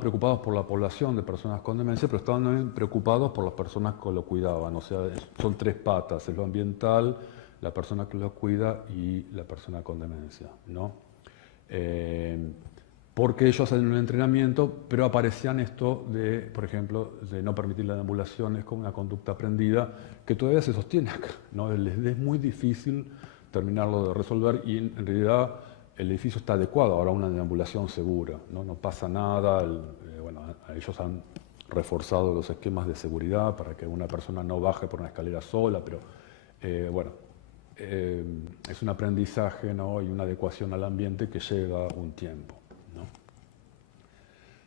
preocupados por la población de personas con demencia, pero estaban también preocupados por las personas que lo cuidaban. O sea, son 3 patas: es lo ambiental, la persona que lo cuida y la persona con demencia, ¿no? Porque ellos hacen un entrenamiento, pero aparecían esto de, por ejemplo, de no permitir la deambulación, es como una conducta aprendida que todavía se sostiene acá, ¿no? Es muy difícil terminarlo de resolver y en realidad el edificio está adecuado ahora a una deambulación segura, ¿no? No pasa nada, bueno, ellos han reforzado los esquemas de seguridad para que una persona no baje por una escalera sola, pero bueno, es un aprendizaje, ¿no? Y una adecuación al ambiente que lleva un tiempo.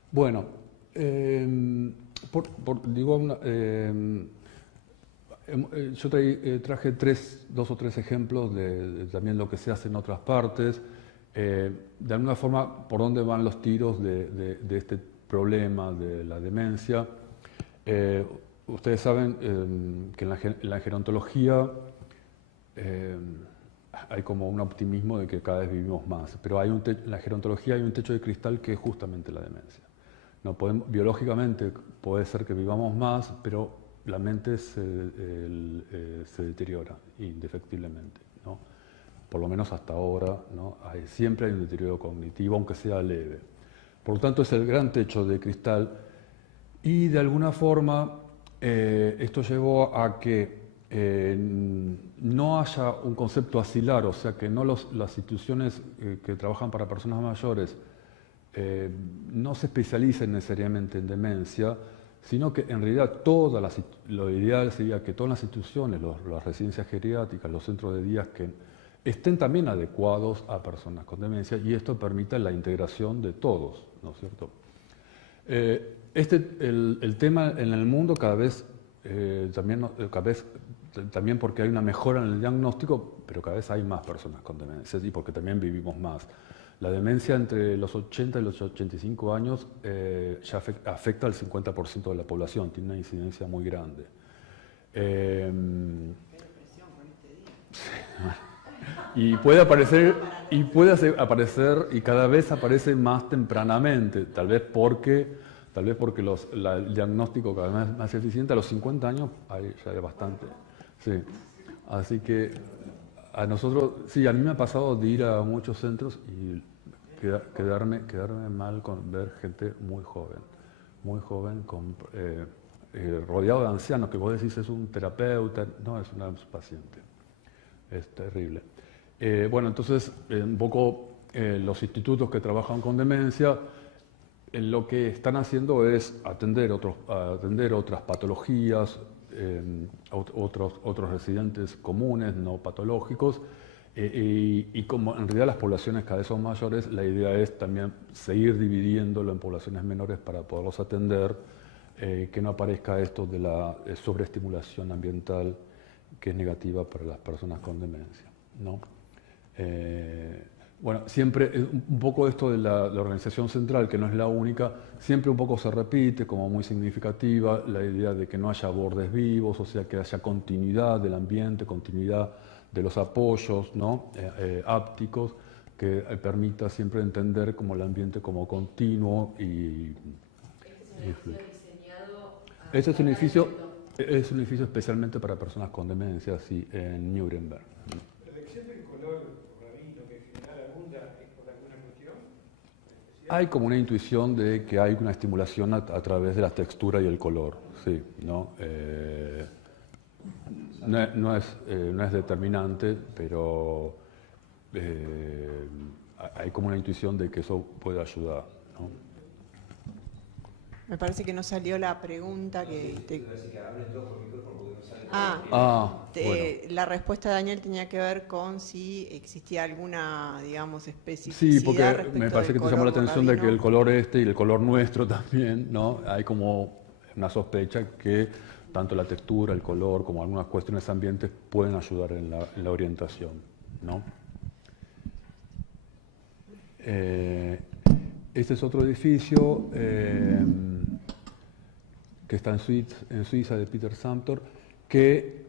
Bueno, Yo traje dos o tres ejemplos de también lo que se hace en otras partes. De alguna forma, por dónde van los tiros de este problema de la demencia. Ustedes saben que en la gerontología hay como un optimismo de que cada vez vivimos más, pero en la gerontología hay un techo de cristal que es justamente la demencia. No podemos, biológicamente puede ser que vivamos más, pero la mente se deteriora indefectiblemente, ¿no? Por lo menos hasta ahora, ¿no? Siempre hay un deterioro cognitivo, aunque sea leve. Por lo tanto, es el gran techo de cristal y de alguna forma esto llevó a que no haya un concepto asilar, o sea, que no las instituciones que trabajan para personas mayores no se especialicen necesariamente en demencia, sino que en realidad lo ideal sería que todas las instituciones, las residencias geriátricas, los centros de días, que estén también adecuados a personas con demencia y esto permita la integración de todos, ¿no es cierto? El tema en el mundo cada vez también porque hay una mejora en el diagnóstico, pero cada vez hay más personas con demencia y porque también vivimos más. La demencia entre los 80 y los 85 años ya afecta al 50% de la población, tiene una incidencia muy grande. Qué depresión con este día. Y puede aparecer y cada vez aparece más tempranamente, tal vez porque el diagnóstico cada vez más eficiente. A los 50 años ya hay bastante. Sí. Así que a nosotros, sí, a mí me ha pasado de ir a muchos centros y quedarme mal con ver gente muy joven, rodeado de ancianos, que vos decís es un terapeuta, no, es un paciente. Es terrible. Bueno, entonces, un poco los institutos que trabajan con demencia, lo que están haciendo es atender otras patologías, otros residentes comunes, no patológicos, y como en realidad las poblaciones cada vez son mayores, la idea es también seguir dividiéndolo en poblaciones menores para poderlos atender, que no aparezca esto de la sobreestimulación ambiental que es negativa para las personas con demencia, ¿no? Bueno, siempre un poco esto de la organización central, que no es la única, siempre un poco se repite como muy significativa la idea de que no haya bordes vivos, o sea, que haya continuidad del ambiente, continuidad de los apoyos, ¿no? Ápticos, que permita siempre entender como el ambiente como continuo y... Este es un edificio especialmente para personas con demencia, sí, en Nuremberg. ¿La elección del color rabino que en general abunda es por alguna cuestión especial? Hay como una intuición de que hay una estimulación a través de la textura y el color, sí, ¿no? No es determinante, pero hay como una intuición de que eso puede ayudar, ¿no? Me parece que no salió la pregunta que... Bueno. La respuesta de Daniel tenía que ver con si existía alguna, digamos, especificidad. Sí, porque respecto me parece del que te llamó la color atención de que rabino. el color este y el color nuestro también, ¿no? Hay como una sospecha que tanto la textura, el color, como algunas cuestiones ambientes pueden ayudar en la orientación, ¿no? Este es otro edificio que está en Suiza, de Peter Samtor, que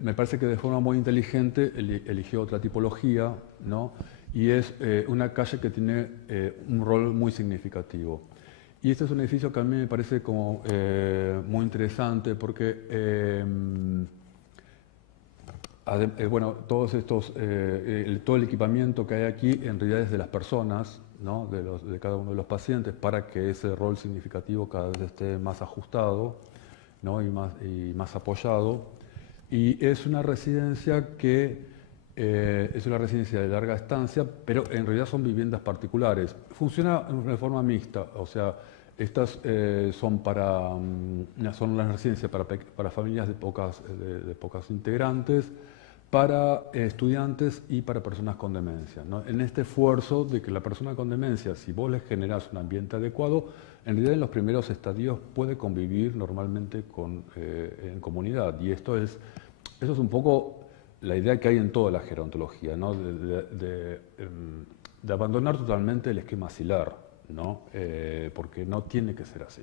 me parece que de forma muy inteligente eligió otra tipología, ¿no? Y es una calle que tiene un rol muy significativo. Y este es un edificio que a mí me parece como muy interesante porque todos estos, todo el equipamiento que hay aquí en realidad es de las personas, ¿no? de cada uno de los pacientes, para que ese rol significativo cada vez esté más ajustado, ¿no? y más apoyado. Y es una residencia que es una residencia de larga estancia, pero en realidad son viviendas particulares. Funciona de forma mixta, o sea, estas son las residencias para familias de pocas integrantes, para estudiantes y para personas con demencia, ¿no? En este esfuerzo de que la persona con demencia, si vos le generás un ambiente adecuado, en realidad en los primeros estadios puede convivir normalmente en comunidad. Y eso es un poco la idea que hay en toda la gerontología, ¿no? De abandonar totalmente el esquema asilar, ¿no? Porque no tiene que ser así.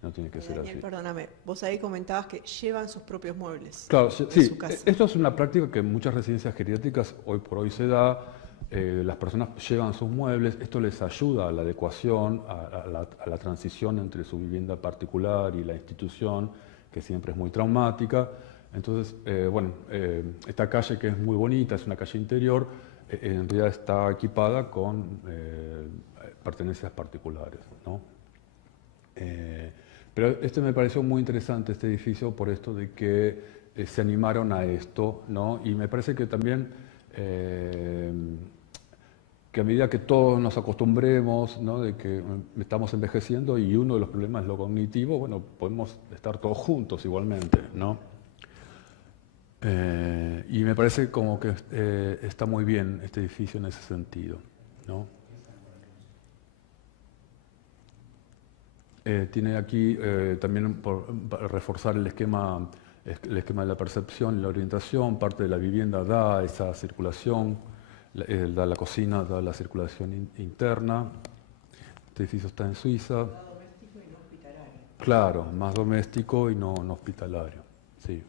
No tiene que ser Daniel, así. perdóname, vos ahí comentabas que llevan sus propios muebles. Claro, sí, su casa. esto es una práctica que en muchas residencias geriátricas hoy por hoy se da. Las personas llevan sus muebles, esto les ayuda a la adecuación, a la transición entre su vivienda particular y la institución, que siempre es muy traumática. Entonces, esta calle, que es muy bonita, es una calle interior, en realidad está equipada con pertenencias particulares, ¿no? Pero me pareció muy interesante este edificio por esto de que se animaron a esto, ¿no? Y me parece que también que a medida que todos nos acostumbremos, ¿no? De que estamos envejeciendo y uno de los problemas es lo cognitivo, bueno, podemos estar todos juntos igualmente, ¿no? Y me parece como que está muy bien este edificio en ese sentido, ¿no? Tiene aquí también para reforzar el esquema de la percepción y la orientación. Parte de la vivienda da esa circulación, da la cocina, da la circulación interna. Este edificio está en Suiza. Más doméstico y no hospitalario. Claro, más doméstico y no hospitalario. Sí.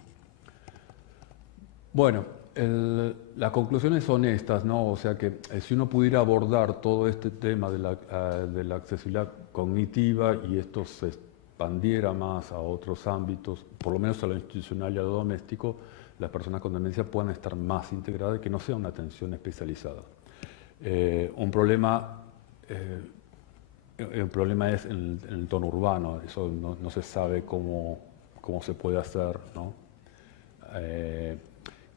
Bueno, las conclusiones son estas, ¿no? O sea que si uno pudiera abordar todo este tema de la accesibilidad cognitiva y esto se expandiera más a otros ámbitos, por lo menos a lo institucional y a lo doméstico, las personas con demencia puedan estar más integradas y que no sea una atención especializada. Un problema es en el entorno urbano, eso no se sabe cómo se puede hacer, ¿no?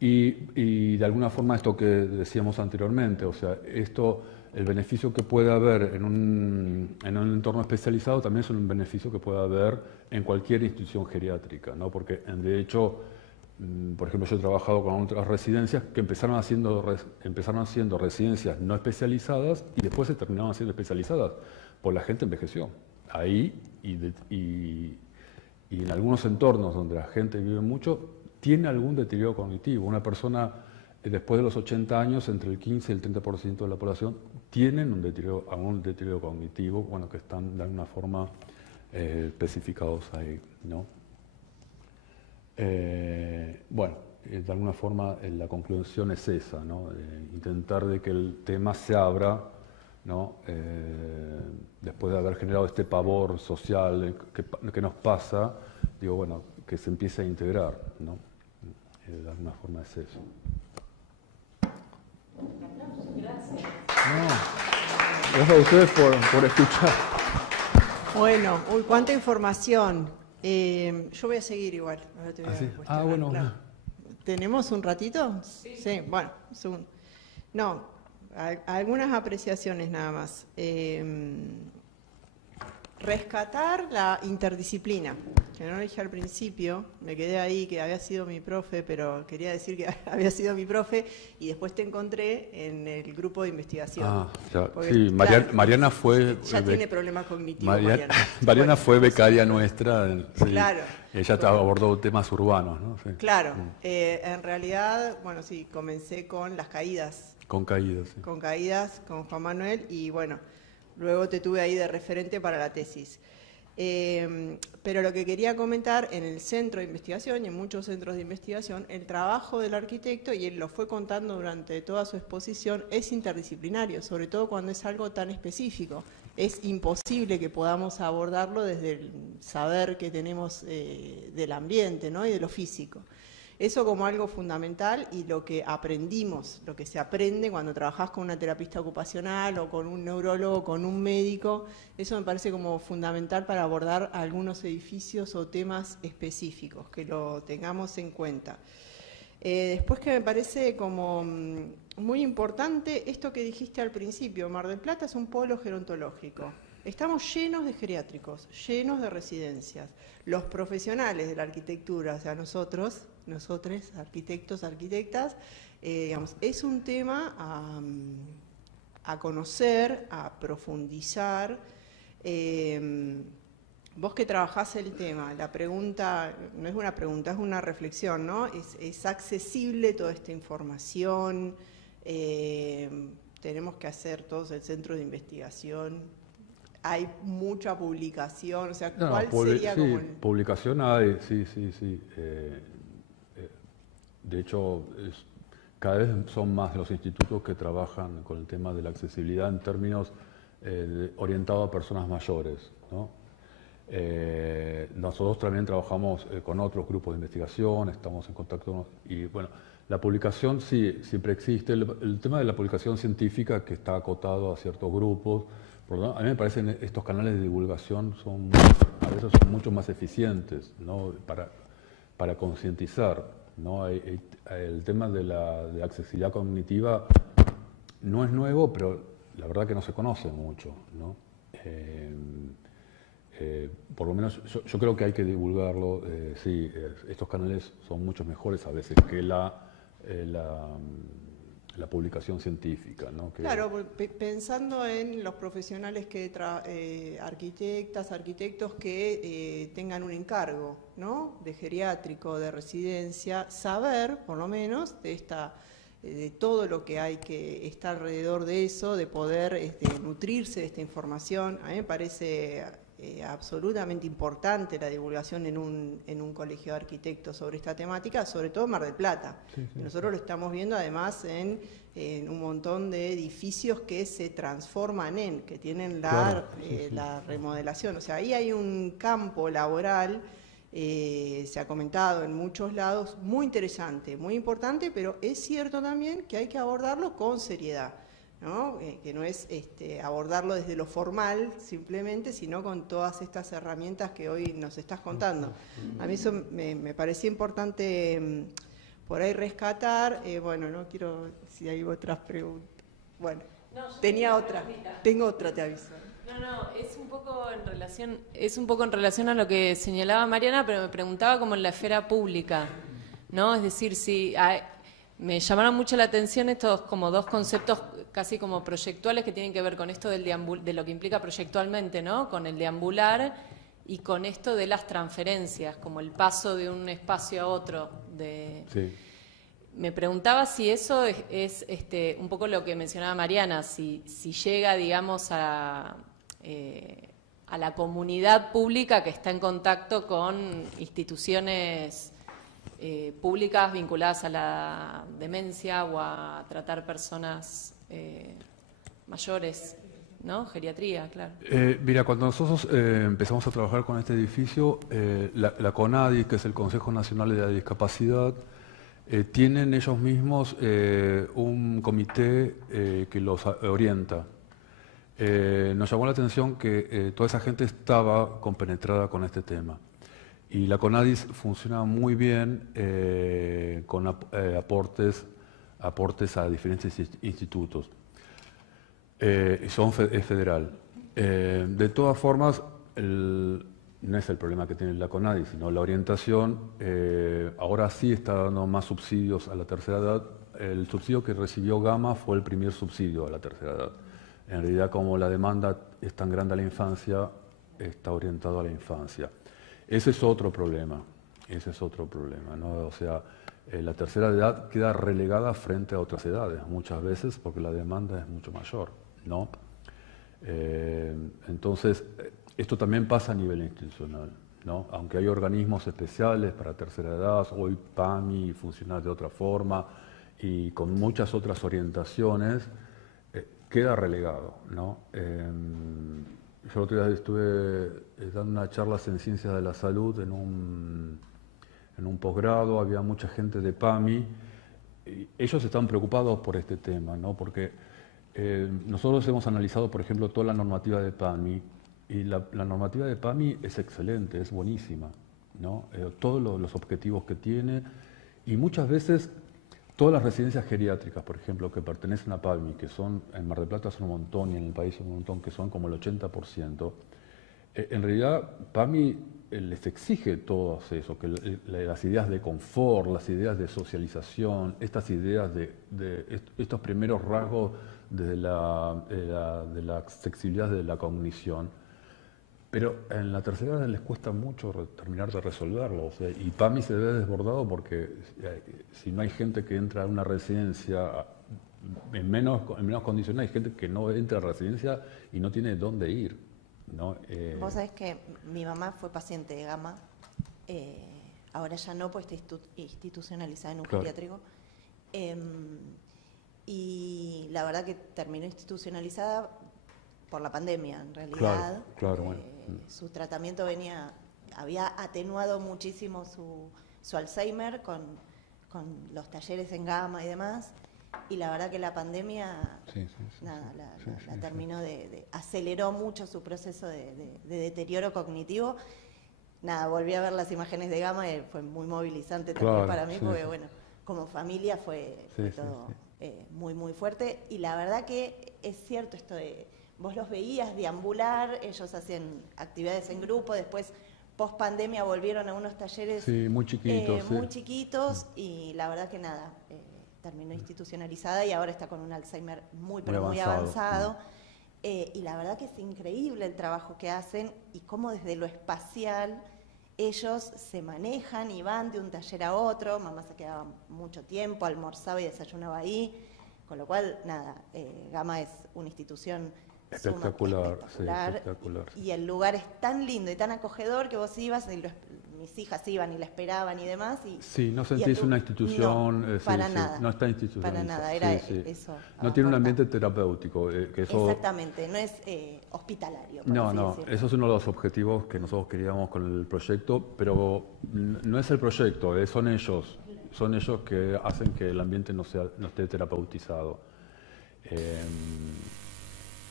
Y de alguna forma esto que decíamos anteriormente, o sea, el beneficio que puede haber en un entorno especializado también es un beneficio que puede haber en cualquier institución geriátrica, ¿no? Porque de hecho, por ejemplo, yo he trabajado con otras residencias que empezaron siendo residencias no especializadas y después se terminaron siendo especializadas, pues la gente envejeció. Ahí y en algunos entornos donde la gente vive mucho, tiene algún deterioro cognitivo. Una persona después de los 80 años, entre el 15 y el 30% de la población tienen algún deterioro cognitivo, bueno, que están de alguna forma especificados ahí, ¿no? Bueno, de alguna forma la conclusión es esa, ¿no? Intentar de que el tema se abra, ¿no? Después de haber generado este pavor social que nos pasa, digo, bueno, que se empiece a integrar, ¿no? De alguna forma es eso. Gracias. No, gracias a ustedes por escuchar. Bueno, uy, cuánta información. Yo voy a seguir igual. Ahora te voy a ¿Sí? cuestionar, Bueno. claro. ¿Tenemos un ratito? Sí, bueno, un segundo. No, algunas apreciaciones nada más. Rescatar la interdisciplina, que no lo dije al principio, me quedé ahí, que había sido mi profe, pero quería decir que había sido mi profe y después te encontré en el grupo de investigación. Sí, claro, Mariana fue... Ya tiene problemas cognitivos, Mariana fue becaria nuestra, sí, claro. Ella abordó temas urbanos, ¿no? Sí. Claro, en realidad, bueno, sí, comencé con las caídas. Con caídas, sí. Con caídas, con Juan Manuel, y bueno, luego te tuve ahí de referente para la tesis. Pero lo que quería comentar, en el centro de investigación y en muchos centros de investigación, el trabajo del arquitecto, y él lo fue contando durante toda su exposición, es interdisciplinario, sobre todo cuando es algo tan específico. Es imposible que podamos abordarlo desde el saber que tenemos del ambiente, ¿no? Y de lo físico. Eso como algo fundamental, y lo que aprendimos, lo que se aprende cuando trabajás con una terapista ocupacional o con un neurólogo, con un médico, eso me parece como fundamental para abordar algunos edificios o temas específicos, que lo tengamos en cuenta. Después, que me parece como muy importante esto que dijiste al principio, Mar del Plata es un polo gerontológico. Estamos llenos de geriátricos, llenos de residencias. Los profesionales de la arquitectura, o sea, nosotros, arquitectos, arquitectas, digamos, es un tema a conocer, a profundizar. Vos que trabajás el tema, la pregunta, no es una pregunta, es una reflexión, ¿no? ¿Es accesible toda esta información? Tenemos que hacer todos el centro de investigación. Hay mucha publicación, o sea, ¿cuál sería como el...? Publicación hay, sí. De hecho, cada vez son más los institutos que trabajan con el tema de la accesibilidad en términos orientados a personas mayores, ¿no? Nosotros también trabajamos con otros grupos de investigación, estamos en contacto y bueno, la publicación sí, siempre existe. El tema de la publicación científica que está acotado a ciertos grupos. A mí me parecen estos canales de divulgación a veces son mucho más eficientes, ¿no? para concientizar, ¿no? El tema de la accesibilidad cognitiva no es nuevo, pero la verdad que no se conoce mucho, ¿no? Por lo menos yo creo que hay que divulgarlo. Sí, estos canales son mucho mejores a veces que la publicación científica, ¿no? Claro, pensando en los profesionales arquitectos que tengan un encargo, ¿no? De geriátrico, de residencia, saber, por lo menos, de todo lo que hay que estar alrededor de eso, de poder nutrirse de esta información. A mí me parece absolutamente importante la divulgación en un colegio de arquitectos sobre esta temática, sobre todo en Mar del Plata. Sí. Nosotros lo estamos viendo además en un montón de edificios que se transforman que tienen la remodelación. O sea, ahí hay un campo laboral, se ha comentado en muchos lados, muy interesante, muy importante, pero es cierto también que hay que abordarlo con seriedad, ¿no? Que no es abordarlo desde lo formal simplemente, sino con todas estas herramientas que hoy nos estás contando. A mí eso me parecía importante por ahí rescatar. Bueno, no quiero si hay otras preguntas. Bueno, no, tenía otra. Tengo otra, te aviso. No, es un poco en relación a lo que señalaba Mariana, pero me preguntaba como en la esfera pública, ¿no? Es decir, si me llamaron mucho la atención estos como dos conceptos casi como proyectuales que tienen que ver con esto de lo que implica proyectualmente, ¿no? Con el deambular y con esto de las transferencias, como el paso de un espacio a otro. Sí. Me preguntaba si eso es un poco lo que mencionaba Mariana, si llega, digamos, a la comunidad pública que está en contacto con instituciones públicas vinculadas a la demencia o a tratar personas mayores, ¿no? Geriatría, claro. Mira, cuando nosotros empezamos a trabajar con este edificio, la CONADIS, que es el Consejo Nacional de la Discapacidad, tienen ellos mismos un comité que los orienta. Nos llamó la atención que toda esa gente estaba compenetrada con este tema. Y la CONADIS funciona muy bien con aportes a diferentes institutos. Es federal. De todas formas, no es el problema que tiene la CONADIS, sino la orientación. Ahora sí está dando más subsidios a la tercera edad. El subsidio que recibió Gama fue el primer subsidio a la tercera edad. En realidad, como la demanda es tan grande a la infancia, está orientado a la infancia. Ese es otro problema, ¿no? O sea, la tercera edad queda relegada frente a otras edades, muchas veces porque la demanda es mucho mayor, ¿no? Entonces, esto también pasa a nivel institucional, ¿no? Aunque hay organismos especiales para tercera edad, hoy PAMI funciona de otra forma y con muchas otras orientaciones, queda relegado, ¿no? Yo el otro día estuve dando unas charlas en Ciencias de la Salud en un posgrado, había mucha gente de PAMI, y ellos están preocupados por este tema, ¿no? Porque nosotros hemos analizado, por ejemplo, toda la normativa de PAMI, y la normativa de PAMI es excelente, es buenísima, ¿no? Todos los objetivos que tiene, y muchas veces Todas las residencias geriátricas, por ejemplo, que pertenecen a PAMI, que son en Mar del Plata son un montón y en el país son un montón, que son como el 80%, en realidad PAMI les exige todo eso, que las ideas de confort, las ideas de socialización, estas ideas estos primeros rasgos de la accesibilidad de la cognición, pero en la tercera edad les cuesta mucho terminar de resolverlo. O sea, y PAMI se ve desbordado porque si no hay gente que entra a una residencia en menos condiciones, hay gente que no entra a la residencia y no tiene dónde ir, ¿no? Vos sabés que mi mamá fue paciente de Gama, ahora ya no, pues está institucionalizada en un geriátrico. Y la verdad que terminó institucionalizada por la pandemia, en realidad. Claro, bueno. Su tratamiento había atenuado muchísimo su Alzheimer con los talleres en Gama y demás, y la verdad que la pandemia la terminó aceleró mucho su proceso de deterioro cognitivo. Nada, volví a ver las imágenes de Gama y fue muy movilizante también para mí, porque bueno, como familia fue todo muy, muy fuerte, y la verdad que es cierto esto de... Vos los veías deambular, ellos hacían actividades en grupo, después post pandemia volvieron a unos talleres muy chiquitos, y la verdad que nada, terminó institucionalizada y ahora está con un Alzheimer muy avanzado. Y la verdad que es increíble el trabajo que hacen y cómo desde lo espacial ellos se manejan y van de un taller a otro. Mamá se quedaba mucho tiempo, almorzaba y desayunaba ahí, con lo cual nada, Gama es una institución espectacular. Y el lugar es tan lindo y tan acogedor que vos ibas, y mis hijas iban y la esperaban y demás. No sentís una institución, no, para nada, no está institucionalizada. Para nada, era eso. No tiene un ambiente terapéutico. Exactamente, no es hospitalario. No, eso es uno de los objetivos que nosotros queríamos con el proyecto, pero no es el proyecto, son ellos que hacen que el ambiente no esté terapeutizado.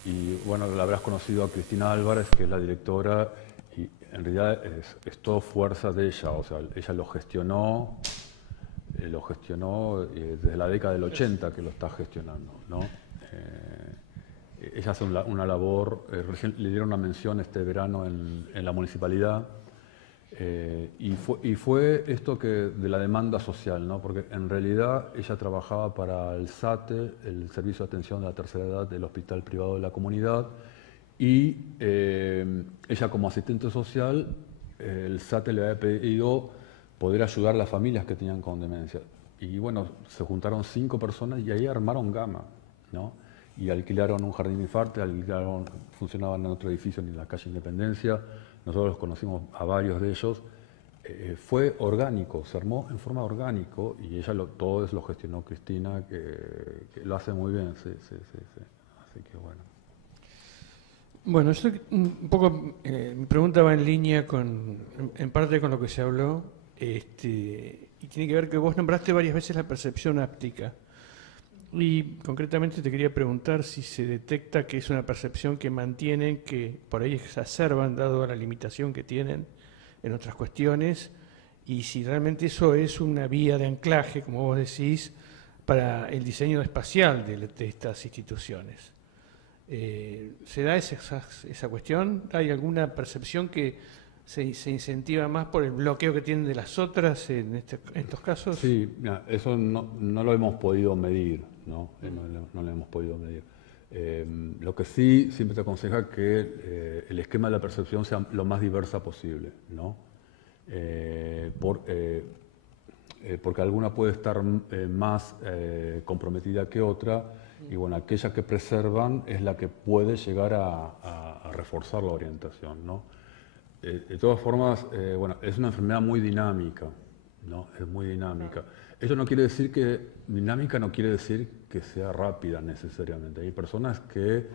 Y bueno, la habrás conocido a Cristina Álvarez, que es la directora, y en realidad es todo fuerza de ella, o sea, ella lo gestionó desde la década del 80 que lo está gestionando, ¿no? Ella hace una labor, recién le dieron una mención este verano en la municipalidad, y fue esto de la demanda social, ¿no? Porque en realidad ella trabajaba para el SATE, el Servicio de Atención de la Tercera Edad del Hospital Privado de la Comunidad, y ella como asistente social, el SATE le había pedido poder ayudar a las familias que tenían con demencia. Y bueno, se juntaron 5 personas y ahí armaron Gama, ¿no? Y alquilaron un jardín infarte, funcionaban en otro edificio en la calle Independencia. Nosotros los conocimos a varios de ellos. Fue orgánico, se armó en forma orgánico, y ella todo eso lo gestionó Cristina, que lo hace muy bien, sí. Así que bueno. Bueno, yo un poco, mi pregunta va en línea en parte con lo que se habló, y tiene que ver que vos nombraste varias veces la percepción áptica. Y concretamente te quería preguntar si se detecta que es una percepción que mantienen, que por ahí exacerban dado la limitación que tienen en otras cuestiones, y si realmente eso es una vía de anclaje, como vos decís, para el diseño espacial de estas instituciones. ¿Se da esa cuestión? ¿Hay alguna percepción que se incentiva más por el bloqueo que tienen de las otras en estos casos? Sí, eso no lo hemos podido medir, ¿no? No lo hemos podido medir. Lo que sí, siempre te aconseja que el esquema de la percepción sea lo más diversa posible, ¿no? Porque alguna puede estar más comprometida que otra, y bueno, aquella que preservan es la que puede llegar a reforzar la orientación, ¿no? De todas formas, bueno, es una enfermedad muy dinámica, ¿no? Es muy dinámica. Eso no quiere decir dinámica no quiere decir que sea rápida necesariamente. Hay personas que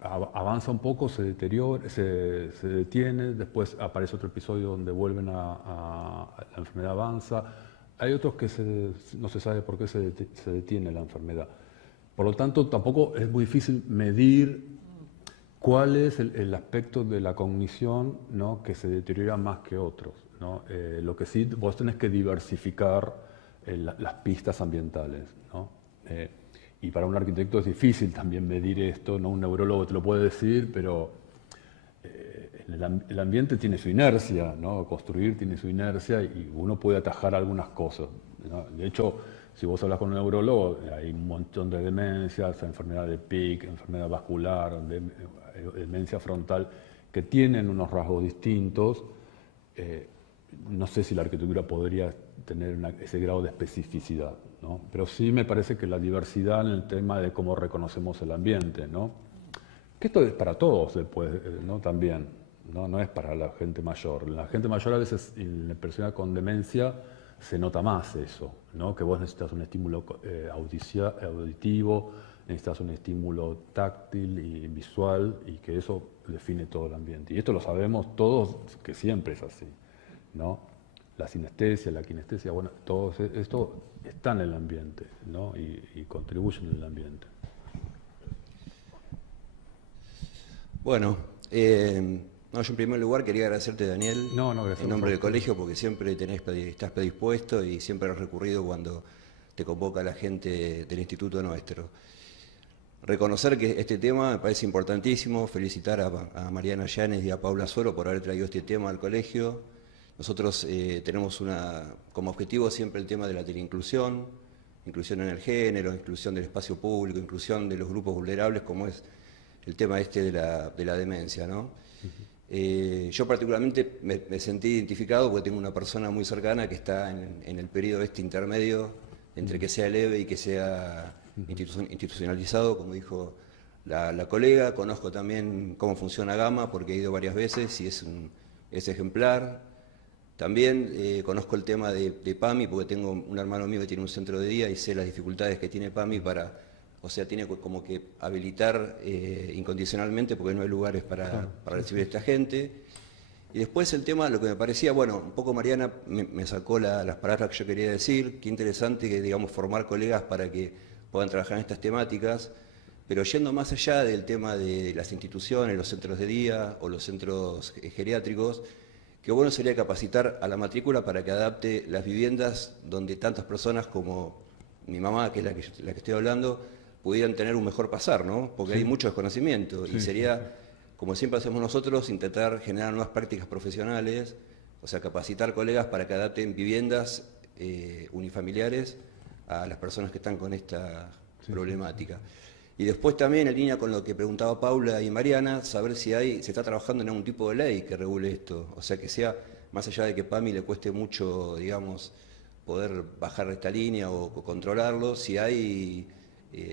avanza un poco, se deteriora, se detiene, después aparece otro episodio donde la enfermedad avanza. Hay otros que no se sabe por qué se detiene la enfermedad. Por lo tanto, tampoco es muy difícil medir cuál es el aspecto de la cognición, ¿no?, que se deteriora más que otros. ¿no? Lo que sí, vos tenés que diversificar las pistas ambientales, ¿no? Y para un arquitecto es difícil también medir esto, ¿no? Un neurólogo te lo puede decir, pero el ambiente tiene su inercia, ¿no? Construir tiene su inercia y uno puede atajar algunas cosas, ¿no? De hecho, si vos hablas con un neurólogo, hay un montón de demencias, enfermedad de PIC, enfermedad vascular, demencia frontal, que tienen unos rasgos distintos. No sé si la arquitectura podría tener ese grado de especificidad, ¿no? Pero sí me parece que la diversidad en el tema de cómo reconocemos el ambiente, ¿no? Que esto es para todos después, ¿no? También, ¿no? No es para la gente mayor. La gente mayor a veces, en la persona con demencia, se nota más eso, ¿no? Que vos necesitas un estímulo auditivo, necesitas un estímulo táctil y visual, y que eso define todo el ambiente. Y esto lo sabemos todos, que siempre es así, ¿no? La sinestesia, la kinestesia, bueno, todo esto está en el ambiente, ¿no? Y contribuyen en el ambiente. Bueno, no, yo en primer lugar quería agradecerte, Daniel, en nombre del colegio, porque siempre estás predispuesto y siempre has recurrido cuando te convoca la gente del instituto nuestro. Reconocer que este tema me parece importantísimo, felicitar a Mariana Llanes y a Paula Suero por haber traído este tema al colegio. Nosotros tenemos como objetivo siempre el tema de la inclusión en el género, inclusión del espacio público, inclusión de los grupos vulnerables, como es el tema de la demencia, ¿no? Yo particularmente me sentí identificado porque tengo una persona muy cercana que está en el periodo intermedio entre que sea leve y que sea institucionalizado, como dijo la colega. Conozco también cómo funciona Gama porque he ido varias veces y es ejemplar. También conozco el tema de PAMI porque tengo un hermano mío que tiene un centro de día y sé las dificultades que tiene PAMI tiene como que habilitar incondicionalmente porque no hay lugares para recibir a esta gente. Y después el tema, lo que me parecía, bueno, un poco Mariana me sacó las palabras que yo quería decir, qué interesante que, digamos, formar colegas para que puedan trabajar en estas temáticas, pero yendo más allá del tema de las instituciones, los centros de día o los centros geriátricos, qué bueno sería capacitar a la matrícula para que adapte las viviendas donde tantas personas como mi mamá, que es la que estoy hablando, pudieran tener un mejor pasar, ¿no? Porque hay mucho desconocimiento y sería, como siempre hacemos nosotros, intentar generar nuevas prácticas profesionales, o sea, capacitar colegas para que adapten viviendas unifamiliares a las personas que están con esta problemática. Y después también, en línea con lo que preguntaba Paula y Mariana, saber si se está trabajando en algún tipo de ley que regule esto, o sea, que sea, más allá de que PAMI le cueste mucho, digamos, poder bajar esta línea o controlarlo, si hay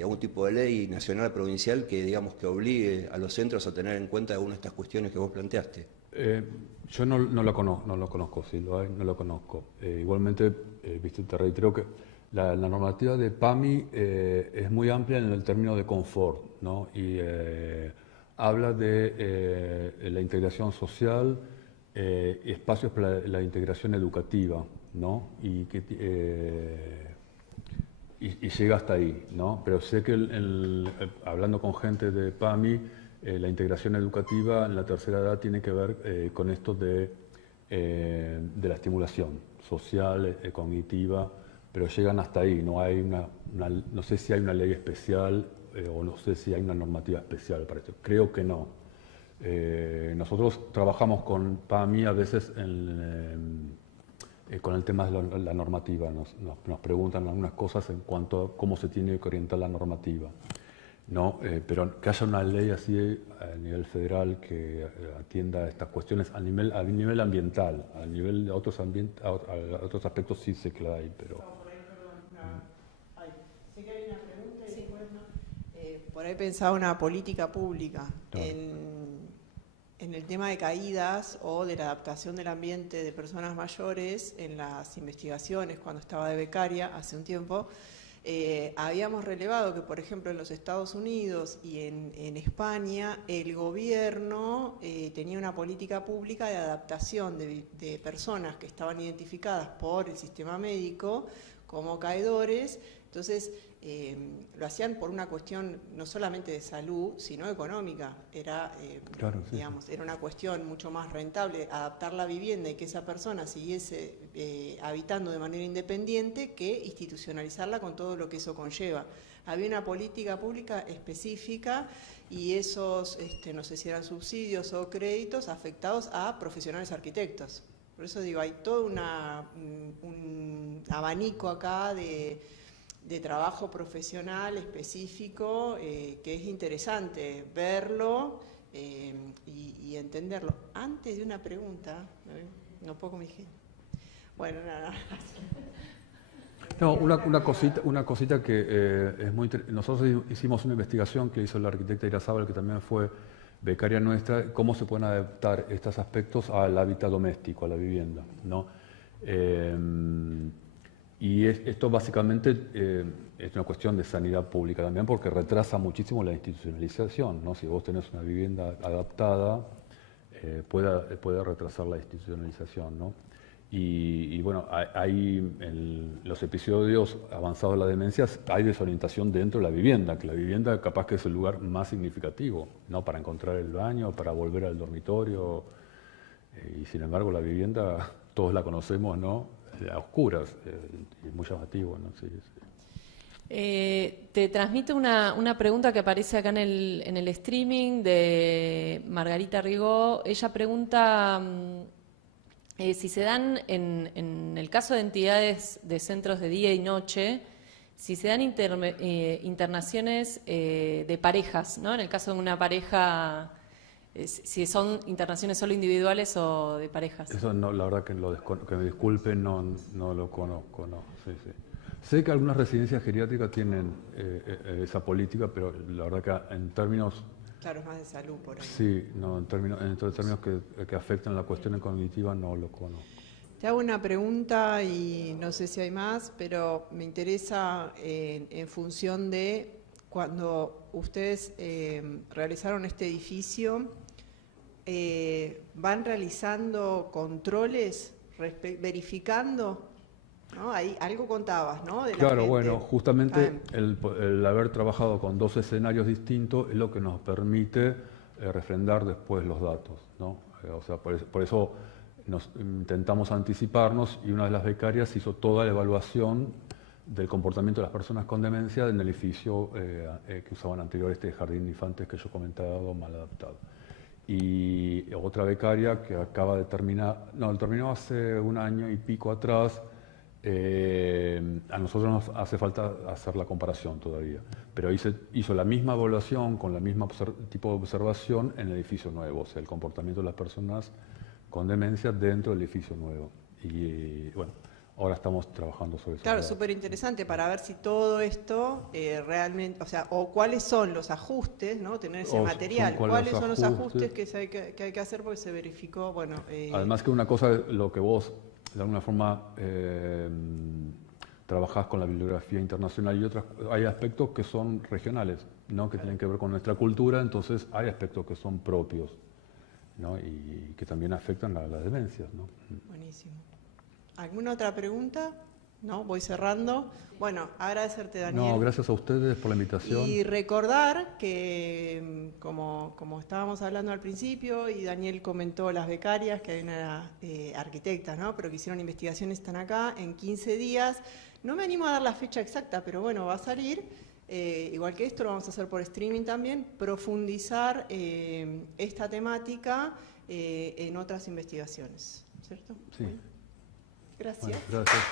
algún tipo de ley nacional, provincial, que digamos que obligue a los centros a tener en cuenta alguna de estas cuestiones que vos planteaste. Yo no lo conozco, si lo hay, no lo conozco. Igualmente, viste, te reitero que la normativa de PAMI es muy amplia en el término de confort, ¿no? Y habla de la integración social, espacios para la integración educativa, ¿no? Y llega hasta ahí, ¿no? Pero sé que hablando con gente de PAMI, la integración educativa en la tercera edad tiene que ver con esto de la estimulación social, cognitiva, pero llegan hasta ahí. No hay no sé si hay una ley especial o no sé si hay una normativa especial para esto. Creo que no. Nosotros trabajamos con PAMI a veces con el tema de la normativa. Nos preguntan algunas cosas en cuanto a cómo se tiene que orientar la normativa, ¿no? Pero que haya una ley así a nivel federal que atienda estas cuestiones a nivel ambiental, a nivel de otros aspectos sí sé que la hay, pero... Sé que hay una pregunta y después no. Por ahí pensaba una política pública en el tema de caídas o de la adaptación del ambiente de personas mayores. En las investigaciones, cuando estaba de becaria hace un tiempo, habíamos relevado que, por ejemplo, en los Estados Unidos y en España, el gobierno tenía una política pública de adaptación de personas que estaban identificadas por el sistema médico como caedores. Entonces, lo hacían por una cuestión no solamente de salud, sino económica. Era, claro, sí, digamos, era una cuestión mucho más rentable adaptar la vivienda y que esa persona siguiese habitando de manera independiente que institucionalizarla con todo lo que eso conlleva. Había una política pública específica y esos, no sé si eran subsidios o créditos afectados a profesionales arquitectos. Por eso digo, hay todo un abanico acá de trabajo profesional específico que es interesante verlo y entenderlo. Antes de una pregunta, no puedo con mi gente. Bueno, nada. No, una cosita que es muy interesante. Nosotros hicimos una investigación que hizo la arquitecta Irazábal, que también fue becaria nuestra, cómo se pueden adaptar estos aspectos al hábitat doméstico, a la vivienda, ¿no? Y esto básicamente es una cuestión de sanidad pública también, porque retrasa muchísimo la institucionalización, ¿no? Si vos tenés una vivienda adaptada, puede retrasar la institucionalización, ¿no? Y bueno, hay en los episodios avanzados de la demencia hay desorientación dentro de la vivienda, que la vivienda capaz que es el lugar más significativo, ¿no? Para encontrar el baño, para volver al dormitorio, y sin embargo la vivienda todos la conocemos, ¿no? A oscuras, es muy llamativo, ¿no? Sí, sí. Te transmito una pregunta que aparece acá en el streaming de Margarita Rigó. Ella pregunta si se dan, en el caso de entidades de centros de día y noche, si se dan internaciones de parejas, ¿no? En el caso de una pareja, si son internaciones solo individuales o de parejas. Eso no, la verdad que que me disculpen, no lo conozco, no. Sí, sí. Sé que algunas residencias geriátricas tienen esa política, pero la verdad que en términos... Claro, es más de salud por ahí. Sí, no, en términos que afectan la cuestión cognitiva no lo conozco. Te hago una pregunta y no sé si hay más, pero me interesa en función de cuando ustedes realizaron este edificio, ¿van realizando controles, verificando? ¿No? Ahí algo contabas, ¿no? Claro, bueno, justamente el haber trabajado con dos escenarios distintos es lo que nos permite refrendar después los datos, ¿no? O sea, por eso nos intentamos anticiparnos y una de las becarias hizo toda la evaluación del comportamiento de las personas con demencia en el edificio que usaban anterior, este jardín de infantes que yo comentaba, mal adaptado. Y otra becaria que acaba de terminar, terminó hace un año y pico atrás. A nosotros nos hace falta hacer la comparación todavía, pero hizo la misma evaluación con la misma tipo de observación en el edificio nuevo, o sea, el comportamiento de las personas con demencia dentro del edificio nuevo. Y bueno, ahora estamos trabajando sobre eso. Claro, súper interesante para ver si todo esto realmente, o sea, o cuáles son los ajustes, ¿no? Tener ese material, cuáles son los ajustes que hay que hacer porque se verificó, bueno... Además que una cosa, lo que vos de alguna forma trabajás con la bibliografía internacional y otras, hay aspectos que son regionales, ¿no? Que tienen que ver con nuestra cultura, entonces hay aspectos que son propios, ¿no? Y que también afectan a las demencias, ¿no? Buenísimo. ¿Alguna otra pregunta? ¿No? Voy cerrando. Bueno, agradecerte, Daniel. No, gracias a ustedes por la invitación. Y recordar que, como estábamos hablando al principio, y Daniel comentó las becarias, que hay una arquitectas, ¿no? Pero que hicieron investigaciones, están acá, en 15 días. No me animo a dar la fecha exacta, pero bueno, va a salir. Igual que esto, lo vamos a hacer por streaming también, profundizar esta temática en otras investigaciones, ¿cierto? Sí. Gracias. Bueno, gracias.